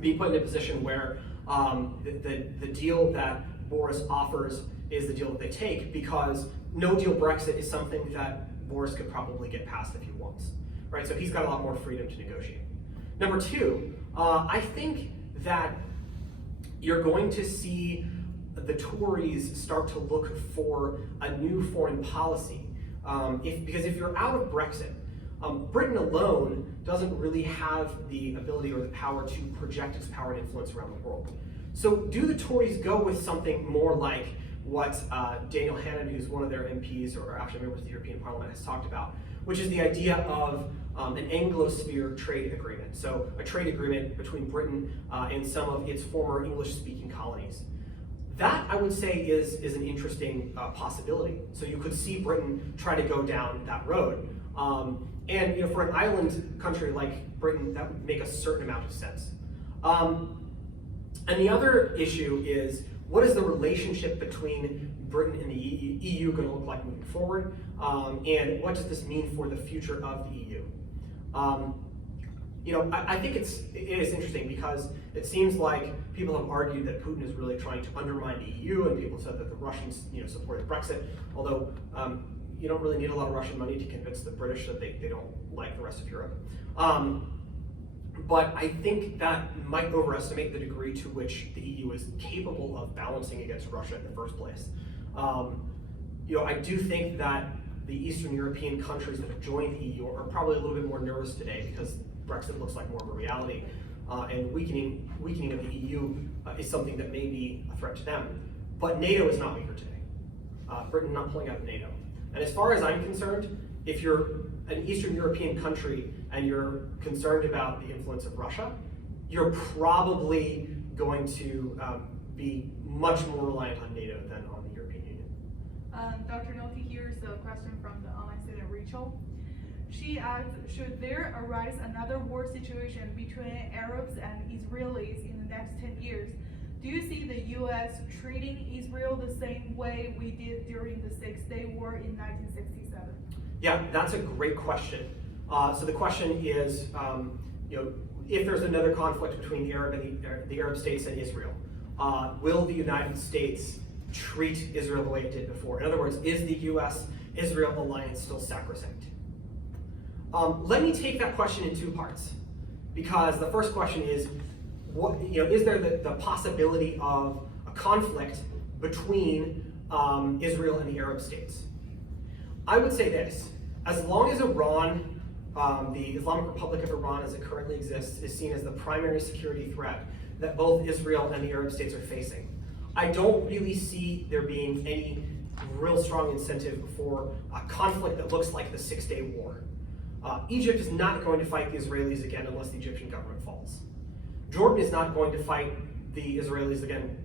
be put in a position where the deal that Boris offers is the deal that they take, because no deal Brexit is something that Boris could probably get past if he wants, right? So he's got a lot more freedom to negotiate. Number two, I think that you're going to see the Tories start to look for a new foreign policy. Because if you're out of Brexit, Britain alone doesn't really have the ability or the power to project its power and influence around the world. So do the Tories go with something more like what Daniel Hannan, who's one of their MPs, or actually members of the European Parliament, has talked about, which is the idea of an Anglosphere trade agreement. So a trade agreement between Britain and some of its former English-speaking colonies. That, I would say, is an interesting possibility. So you could see Britain try to go down that road. And for an island country like Britain, that would make a certain amount of sense. And the other issue is, what is the relationship between Britain and the EU going to look like moving forward? And what does this mean for the future of the EU? I think it is interesting, because it seems like people have argued that Putin is really trying to undermine the EU, and people said that the Russians supported Brexit, although you don't really need a lot of Russian money to convince the British that they don't like the rest of Europe. But I think that might overestimate the degree to which the EU is capable of balancing against Russia in the first place. I do think that the Eastern European countries that have joined the EU are probably a little bit more nervous today, because Brexit looks like more of a reality, and weakening of the EU is something that may be a threat to them. But NATO is not weaker today. Britain not pulling out of NATO. And as far as I'm concerned, if you're an Eastern European country and you're concerned about the influence of Russia, you're probably going to be much more reliant on NATO than on the European Union. Dr. Nolte, here's a question from the online student Rachel. She asks, should there arise another war situation between Arabs and Israelis in the next 10 years? Do you see the US treating Israel the same way we did during the Six-Day War in 1967? Yeah, that's a great question. So the question is, if there's another conflict between the Arab states and Israel, will the United States treat Israel the way it did before? In other words, is the US-Israel alliance still sacrosanct? Let me take that question in two parts, because the first question is, is there the possibility of a conflict between Israel and the Arab states. I would say this: as long as Iran, the Islamic Republic of Iran as it currently exists, is seen as the primary security threat that both Israel and the Arab states are facing, I don't really see there being any real strong incentive for a conflict that looks like the Six-Day War. Egypt is not going to fight the Israelis again unless the Egyptian government falls. Jordan is not going to fight the Israelis again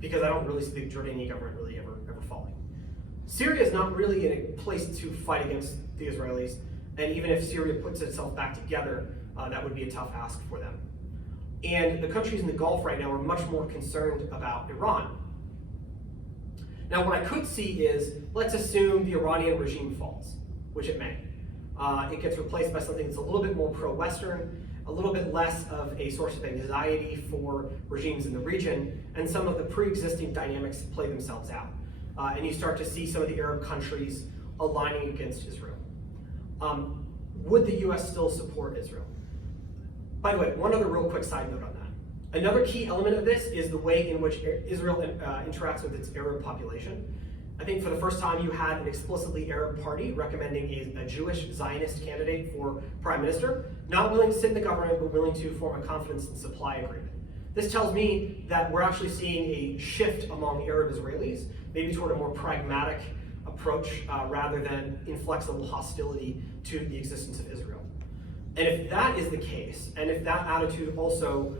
because I don't really see the Jordanian government really ever falling. Syria is not really in a place to fight against the Israelis, and even if Syria puts itself back together, that would be a tough ask for them. And the countries in the Gulf right now are much more concerned about Iran. Now, what I could see is, let's assume the Iranian regime falls, which it may. It gets replaced by something that's a little bit more pro-Western, a little bit less of a source of anxiety for regimes in the region, and some of the pre-existing dynamics play themselves out. And you start to see some of the Arab countries aligning against Israel. Would the US still support Israel? By the way, one other real quick side note on that. Another key element of this is the way in which Israel interacts with its Arab population. I think for the first time you had an explicitly Arab party recommending a Jewish Zionist candidate for prime minister, not willing to sit in the government, but willing to form a confidence and supply agreement. This tells me that we're actually seeing a shift among Arab Israelis, maybe toward a more pragmatic approach rather than inflexible hostility to the existence of Israel. And if that is the case, and if that attitude also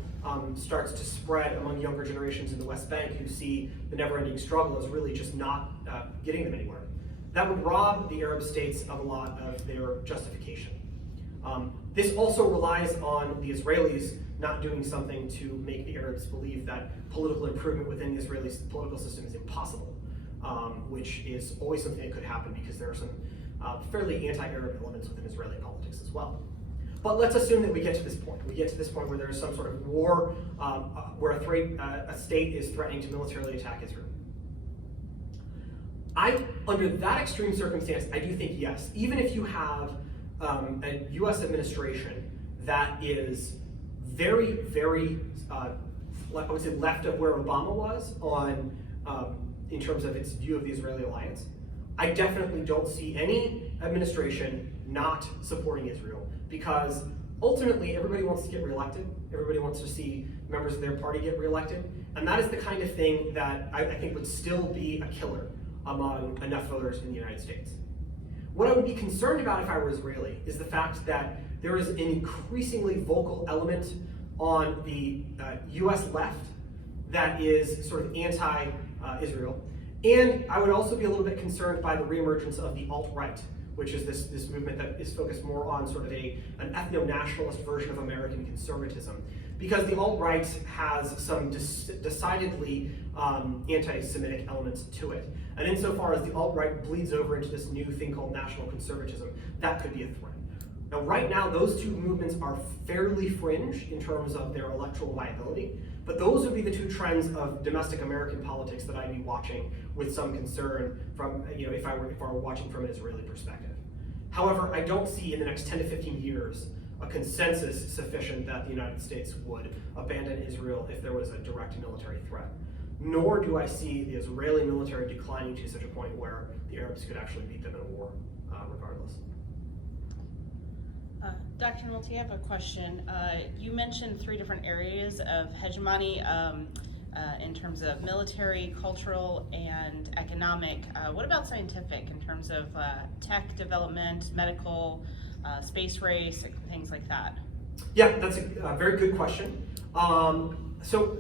starts to spread among younger generations in the West Bank who see the never-ending struggle as really just not getting them anywhere, that would rob the Arab states of a lot of their justification. This also relies on the Israelis not doing something to make the Arabs believe that political improvement within the Israeli political system is impossible, which is always something that could happen because there are some fairly anti-Arab elements within Israeli politics as well. But let's assume that we get to this point. We get to this point where there is some sort of war, where a state is threatening to militarily attack Israel. Under that extreme circumstance, I do think yes. Even if you have a US administration that is very, very, I would say left of where Obama was on, in terms of its view of the Israeli alliance, I definitely don't see any administration not supporting Israel, because ultimately everybody wants to get reelected. Everybody wants to see members of their party get reelected. And that is the kind of thing that I think would still be a killer among enough voters in the United States. What I would be concerned about if I were Israeli is the fact that there is an increasingly vocal element on the US left that is sort of anti-Israel. And I would also be a little bit concerned by the reemergence of the alt-right, which is this movement that is focused more on sort of an ethno-nationalist version of American conservatism. Because the alt-right has some decidedly anti-Semitic elements to it. And insofar as the alt-right bleeds over into this new thing called national conservatism, that could be a threat. Now, right now, those two movements are fairly fringe in terms of their electoral viability, but those would be the two trends of domestic American politics that I'd be watching with some concern from, if I were watching from an Israeli perspective. However, I don't see in the next 10 to 15 years a consensus sufficient that the United States would abandon Israel if there was a direct military threat. Nor do I see the Israeli military declining to such a point where the Arabs could actually beat them in a war, regardless. Dr. Nolte, I have a question. You mentioned 3 different areas of hegemony in terms of military, cultural, and economic. What about scientific in terms of tech development, medical, space race, things like that? Yeah, that's a very good question. So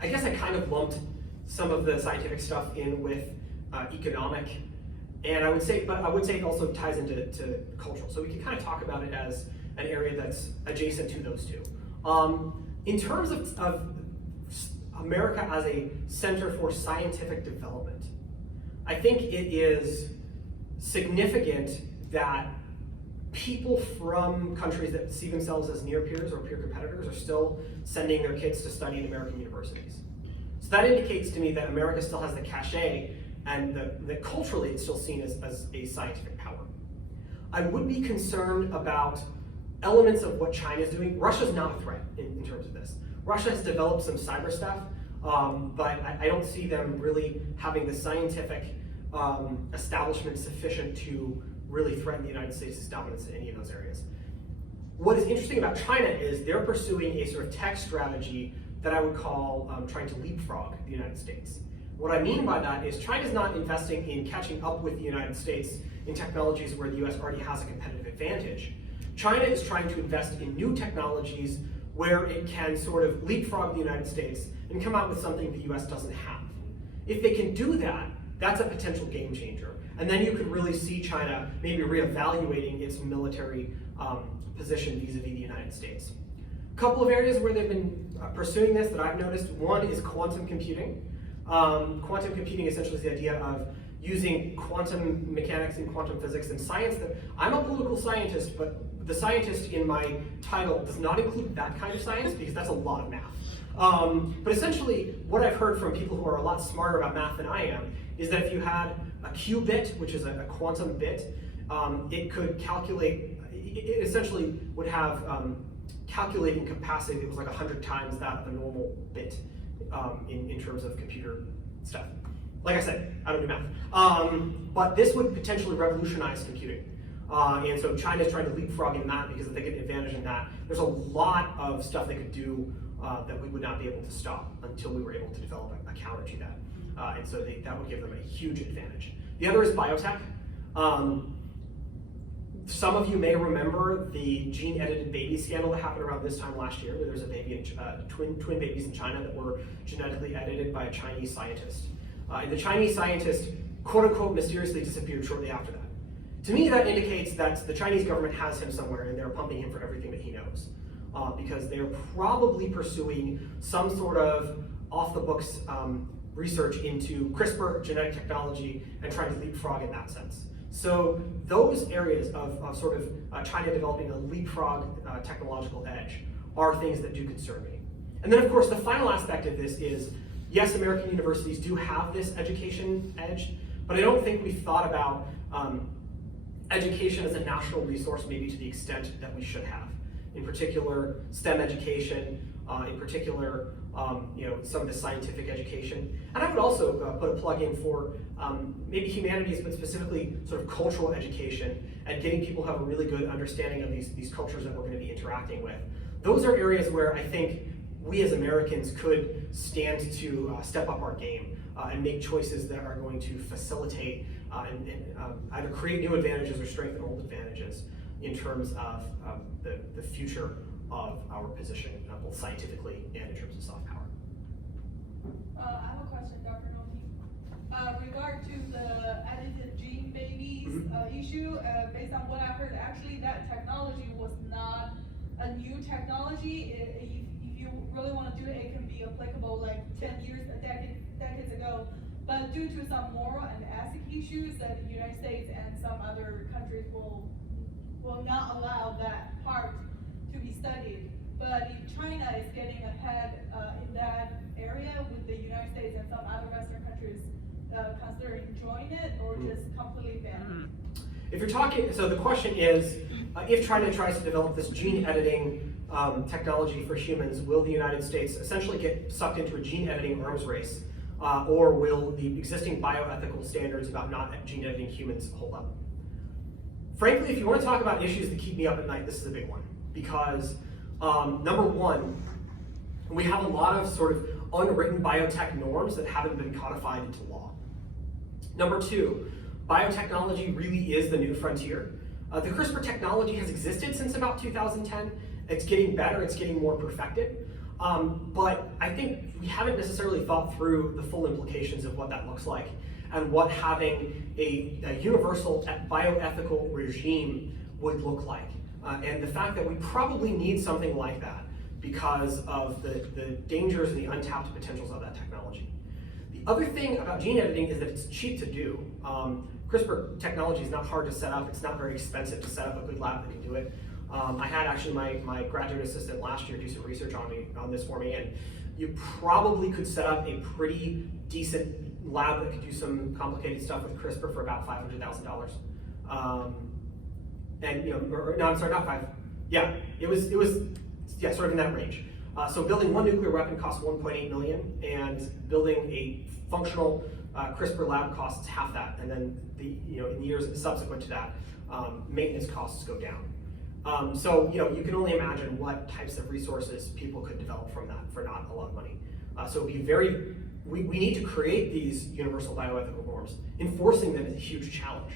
I guess I kind of lumped some of the scientific stuff in with economic, and I would say it also ties into cultural. So we can kind of talk about it as an area that's adjacent to those two. In terms of America as a center for scientific development, I think it is significant that people from countries that see themselves as near peers or peer competitors are still sending their kids to study in American universities. So that indicates to me that America still has the cachet and that culturally it's still seen as a scientific power. I would be concerned about elements of what China is doing. Russia's not a threat in terms of this. Russia has developed some cyber stuff. but I don't see them really having the scientific establishment sufficient to really threaten the United States' dominance in any of those areas. What is interesting about China is they're pursuing a sort of tech strategy that I would call trying to leapfrog the United States. What I mean by that is China's not investing in catching up with the United States in technologies where the US already has a competitive advantage. China is trying to invest in new technologies where it can sort of leapfrog the United States and come out with something the US doesn't have. If they can do that, that's a potential game changer. And then you could really see China maybe reevaluating its military position vis-a-vis the United States. A couple of areas where they've been pursuing this that I've noticed, one is quantum computing. Quantum computing essentially is the idea of using quantum mechanics and quantum physics and science. That I'm a political scientist, but the scientist in my title does not include that kind of science because that's a lot of math. But essentially, what I've heard from people who are a lot smarter about math than I am is that if you had a qubit, which is a quantum bit, it could calculate, it essentially would have calculating capacity that was like 100 times that of a normal bit in terms of computer stuff. Like I said, I don't do math. But this would potentially revolutionize computing. And so China's trying to leapfrog in that because if they get an advantage in that, there's a lot of stuff they could do that we would not be able to stop until we were able to develop a counter to that. And so that would give them a huge advantage. The other is biotech. Some of you may remember the gene-edited baby scandal that happened around this time last year, where there was a baby, twin babies in China that were genetically edited by a Chinese scientist. And the Chinese scientist, quote unquote, mysteriously disappeared shortly after that. To me, that indicates that the Chinese government has him somewhere and they're pumping him for everything that he knows. Because they're probably pursuing some sort of off-the-books research into CRISPR genetic technology and trying to leapfrog in that sense. So those areas of sort of China developing a leapfrog technological edge are things that do concern me. And then of course the final aspect of this is, yes, American universities do have this education edge, but I don't think we've thought about education as a national resource maybe to the extent that we should have. In particular, STEM education, in particular, some of the scientific education. And I would also put a plug in for maybe humanities, but specifically sort of cultural education and getting people to have a really good understanding of these cultures that we're going to be interacting with. Those are areas where I think we as Americans could stand to step up our game and make choices that are going to facilitate and either create new advantages or strengthen old advantages in terms of the future of our position, both scientifically and in terms of soft power. I have a question, Dr. Nolte. Regard to the edited gene babies issue, based on what I heard, actually that technology was not a new technology. If you really want to do it, it can be applicable like 10 years, decades ago. But due to some moral and ethic issues that the United States and some other countries will not allow that part to be studied. But if China is getting ahead in that area with the United States and some other Western countries considering joining it or just completely ban it? If you're talking, so the question is, if China tries to develop this gene editing technology for humans, will the United States essentially get sucked into a gene editing arms race? Or will the existing bioethical standards about not gene editing humans hold up? Frankly, if you want to talk about issues that keep me up at night, this is a big one. Because number one, we have a lot of sort of unwritten biotech norms that haven't been codified into law. Number two, biotechnology really is the new frontier. The CRISPR technology has existed since about 2010. It's getting better, it's getting more perfected. But I think we haven't necessarily thought through the full implications of what that looks like and what having a universal bioethical regime would look like. And the fact that we probably need something like that because of the dangers and the untapped potentials of that technology. The other thing about gene editing is that it's cheap to do. CRISPR technology is not hard to set up. It's not very expensive to set up a good lab that can do it. I had actually my graduate assistant last year do some research on this for me, and you probably could set up a pretty decent lab that could do some complicated stuff with CRISPR for about $500,000. And no, I'm sorry, not five. Yeah, it was sort of in that range. So building one nuclear weapon costs $1.8 million, and building a functional CRISPR lab costs half that. And then in years subsequent to that, maintenance costs go down. So you can only imagine what types of resources people could develop from that for not a lot of money. So it'd be we need to create these universal bioethical norms. Enforcing them is a huge challenge.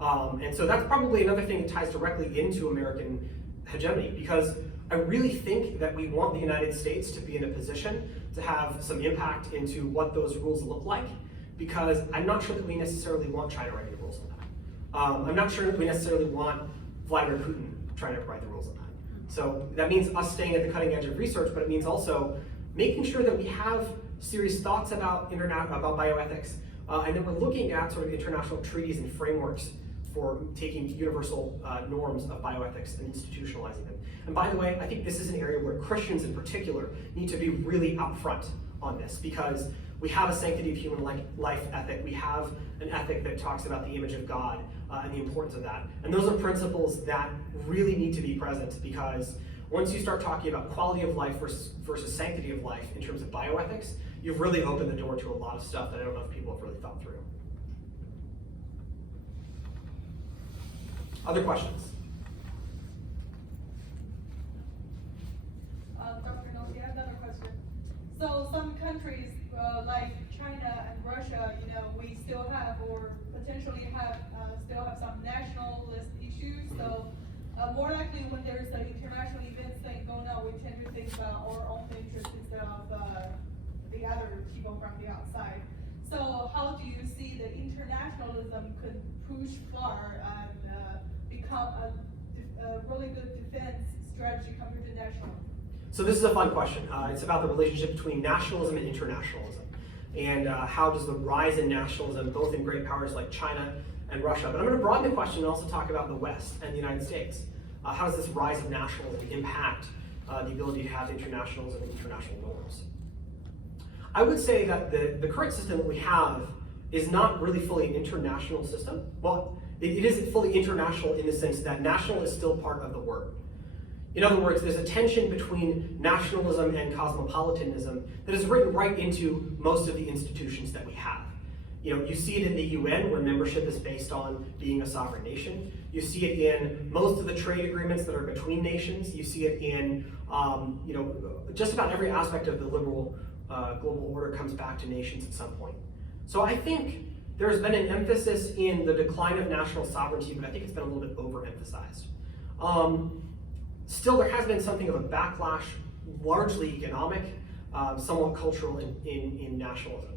And so that's probably another thing that ties directly into American hegemony, because I really think that we want the United States to be in a position to have some impact into what those rules look like, because I'm not sure that we necessarily want China writing the rules on that. I'm not sure that we necessarily want Vladimir Putin trying to write the rules on that. So that means us staying at the cutting edge of research, but it means also making sure that we have serious thoughts about bioethics, and then we're looking at sort of international treaties and frameworks for taking universal norms of bioethics and institutionalizing them. And by the way, I think this is an area where Christians in particular need to be really upfront on this, because we have a sanctity of human life ethic. We have an ethic that talks about the image of God and the importance of that. And those are principles that really need to be present, because once you start talking about quality of life versus sanctity of life in terms of bioethics, you've really opened the door to a lot of stuff that I don't know if people have really thought through. Other questions? Dr. Nolte, I have another question. So some countries like China and Russia, we still have, or potentially have, still have some nationalist issues. So more likely when there's an international events thing going on, we tend to think about our own interests instead of the other people from the outside. So how do you see that internationalism could push far and become a really good defense strategy compared to nationalism? So this is a fun question. It's about the relationship between nationalism and internationalism, and how does the rise in nationalism, both in great powers like China and Russia, but I'm going to broaden the question and also talk about the West and the United States. How does this rise of nationalism impact the ability to have internationalism and international norms? I would say that the current system that we have is not really fully an international system. Well, it isn't fully international in the sense that national is still part of the word. In other words, there's a tension between nationalism and cosmopolitanism that is written right into most of the institutions that we have. You see it in the UN, where membership is based on being a sovereign nation. You see it in most of the trade agreements that are between nations. You see it in, just about every aspect of the liberal global order comes back to nations at some point. So I think there's been an emphasis in the decline of national sovereignty, but I think it's been a little bit overemphasized. Still, there has been something of a backlash, largely economic, somewhat cultural in nationalism.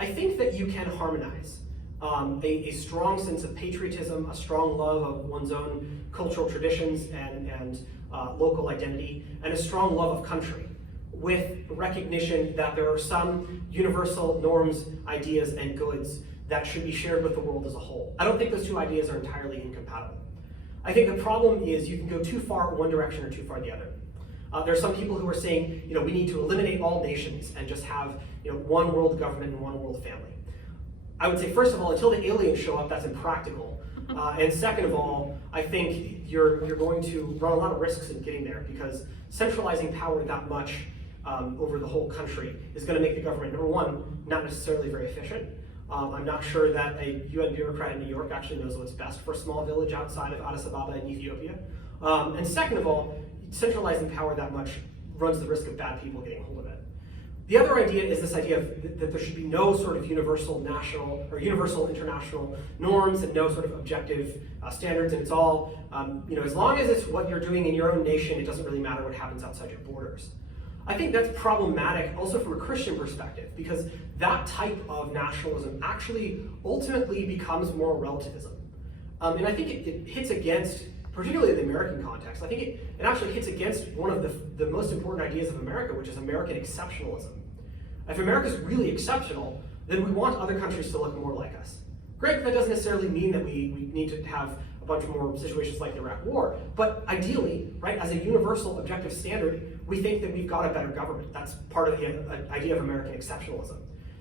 I think that you can harmonize a strong sense of patriotism, a strong love of one's own cultural traditions and local identity, and a strong love of country, with recognition that there are some universal norms, ideas, and goods that should be shared with the world as a whole. I don't think those two ideas are entirely incompatible. I think the problem is you can go too far one direction or too far the other. There are some people who are saying, we need to eliminate all nations and just have, one world government and one world family. I would say, first of all, until the aliens show up, that's impractical. And second of all, I think you're going to run a lot of risks in getting there, because centralizing power that much over the whole country is going to make the government, number one, not necessarily very efficient. I'm not sure that a UN bureaucrat in New York actually knows what's best for a small village outside of Addis Ababa in Ethiopia. And second of all, centralizing power that much runs the risk of bad people getting a hold of it. The other idea is this idea of that there should be no sort of universal national or universal international norms and no sort of objective standards, and it's all, as long as it's what you're doing in your own nation, it doesn't really matter what happens outside your borders. I think that's problematic also from a Christian perspective, because that type of nationalism actually ultimately becomes moral relativism. And I think it hits against, particularly in the American context, I think it actually hits against one of the most important ideas of America, which is American exceptionalism. If America's really exceptional, then we want other countries to look more like us. Granted, that doesn't necessarily mean that we need to have a bunch more situations like the Iraq War, but ideally, right, as a universal objective standard, we think that we've got a better government. That's part of the idea of American exceptionalism.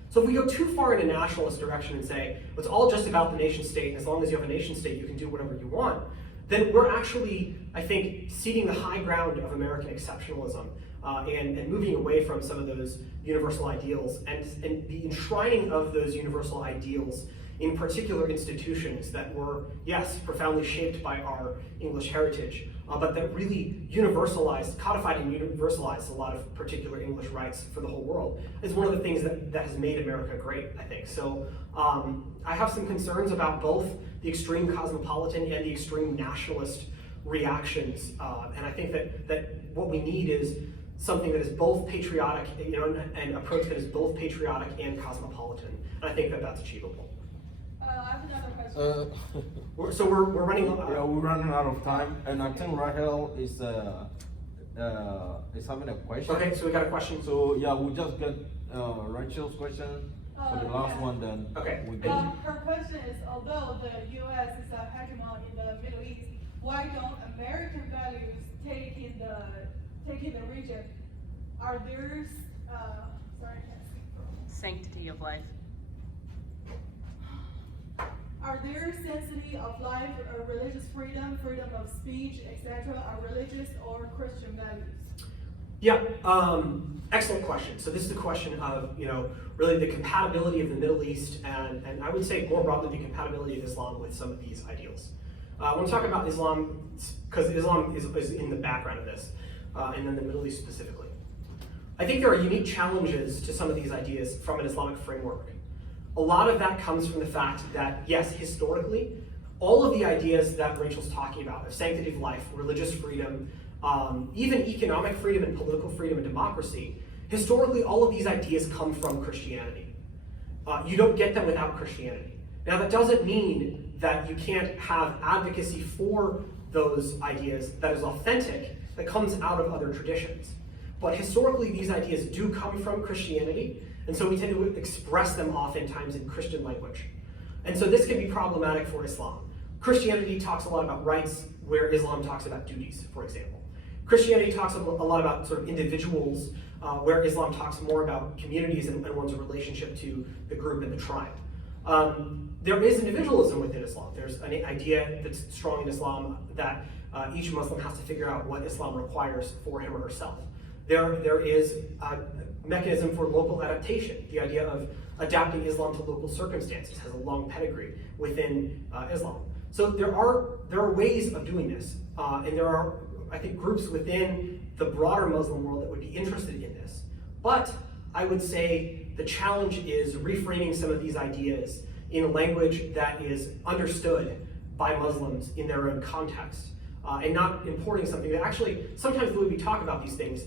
So if we go too far in a nationalist direction and say, it's all just about the nation state, and as long as you have a nation state, you can do whatever you want, then we're actually, I think, ceding the high ground of American exceptionalism and moving away from some of those universal ideals and the enshrining of those universal ideals in particular institutions that were, yes, profoundly shaped by our English heritage, but that really universalized, codified and universalized a lot of particular English rights for the whole world, is one of the things that has made America great, I think. So I have some concerns about both the extreme cosmopolitan and the extreme nationalist reactions, and I think that what we need is something that is both patriotic, an approach that is both patriotic and cosmopolitan, and I think that that's achievable. I have another question. So we're running. Yeah, we're running out of time, and I think Rahel is having a question. Okay, so we got a question. So yeah, we just get Rachel's question for the last yeah. one, then Okay. we get. Her question is, although the U.S. is a hegemon in the Middle East, why don't American values take in the region? Are there sorry, I can't speak. Sanctity of life. Are there sanctity of life, or religious freedom, freedom of speech, etc., are religious or Christian values? Yeah, excellent question. So this is a question of, really the compatibility of the Middle East and I would say more broadly the compatibility of Islam with some of these ideals. I want to talk about Islam because Islam is in the background of this, and then the Middle East specifically. I think there are unique challenges to some of these ideas from an Islamic framework. A lot of that comes from the fact that, yes, historically, all of the ideas that Rachel's talking about, of sanctity of life, religious freedom, even economic freedom and political freedom and democracy, historically all of these ideas come from Christianity. You don't get them without Christianity. Now that doesn't mean that you can't have advocacy for those ideas that is authentic, that comes out of other traditions. But historically these ideas do come from Christianity, and so we tend to express them oftentimes in Christian language. And so this can be problematic for Islam. Christianity talks a lot about rights, where Islam talks about duties, for example. Christianity talks a lot about sort of individuals, where Islam talks more about communities and one's relationship to the group and the tribe. There is individualism within Islam. There's an idea that's strong in Islam that each Muslim has to figure out what Islam requires for him or herself. There is a mechanism for local adaptation. The idea of adapting Islam to local circumstances has a long pedigree within Islam. So there are ways of doing this, and there are, I think, groups within the broader Muslim world that would be interested in this. But I would say the challenge is reframing some of these ideas in a language that is understood by Muslims in their own context, and not importing something that actually, sometimes the way we talk about these things,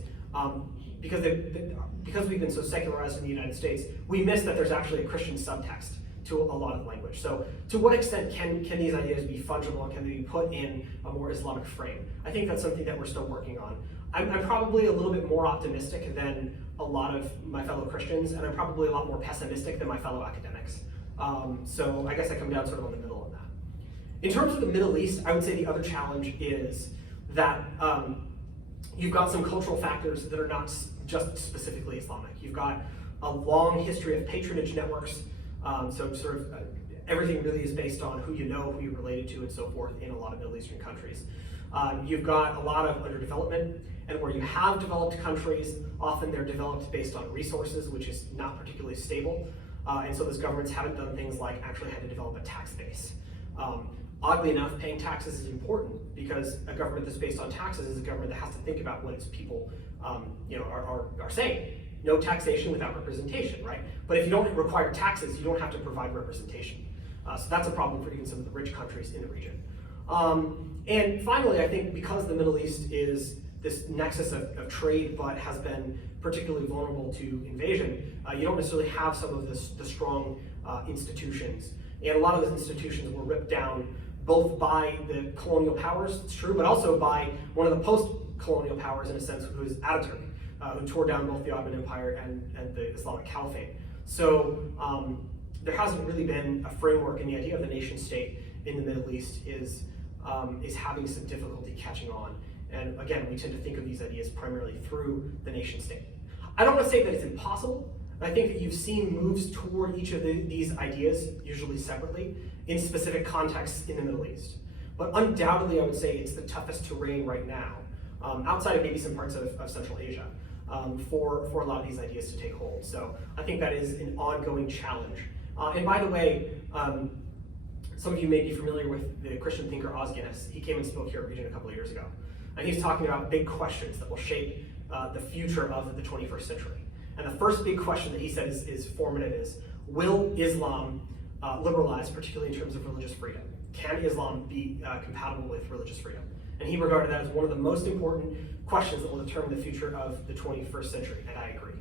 because we've been so secularized in the United States, we miss that there's actually a Christian subtext to a lot of language. So to what extent can these ideas be fungible and can they be put in a more Islamic frame? I think that's something that we're still working on. I'm probably a little bit more optimistic than a lot of my fellow Christians, and I'm probably a lot more pessimistic than my fellow academics. So I guess I come down sort of on the middle of that. In terms of the Middle East, I would say the other challenge is that you've got some cultural factors that are not just specifically Islamic. You've got a long history of patronage networks, so sort of everything really is based on who you know, who you're related to, and so forth in a lot of Middle Eastern countries. You've got a lot of underdevelopment, and where you have developed countries, often they're developed based on resources, which is not particularly stable, and so those governments haven't done things like actually had to develop a tax base. Oddly enough, paying taxes is important because a government that's based on taxes is a government that has to think about what its people are saying. No taxation without representation, right? But if you don't require taxes, you don't have to provide representation. So that's a problem for even some of the rich countries in the region. And finally, I think because the Middle East is this nexus of trade, but has been particularly vulnerable to invasion, you don't necessarily have some of the strong institutions. And a lot of those institutions were ripped down both by the colonial powers, it's true, but also by one of the post-colonial powers, in a sense, who is Ataturk, who tore down both the Ottoman Empire and the Islamic Caliphate. So there hasn't really been a framework, and the idea of the nation state in the Middle East is having some difficulty catching on. And again, we tend to think of these ideas primarily through the nation state. I don't want to say that it's impossible. I think that you've seen moves toward each of these ideas, usually separately, in specific contexts in the Middle East. But undoubtedly, I would say it's the toughest terrain right now, outside of maybe some parts of Central Asia, for a lot of these ideas to take hold. So I think that is an ongoing challenge. And by the way, some of you may be familiar with the Christian thinker Os Guinness. He came and spoke here at Regent a couple of years ago. And he's talking about big questions that will shape the future of the 21st century. And the first big question that he said is formative is, will Islam liberalize, particularly in terms of religious freedom? Can Islam be compatible with religious freedom? And he regarded that as one of the most important questions that will determine the future of the 21st century, and I agree.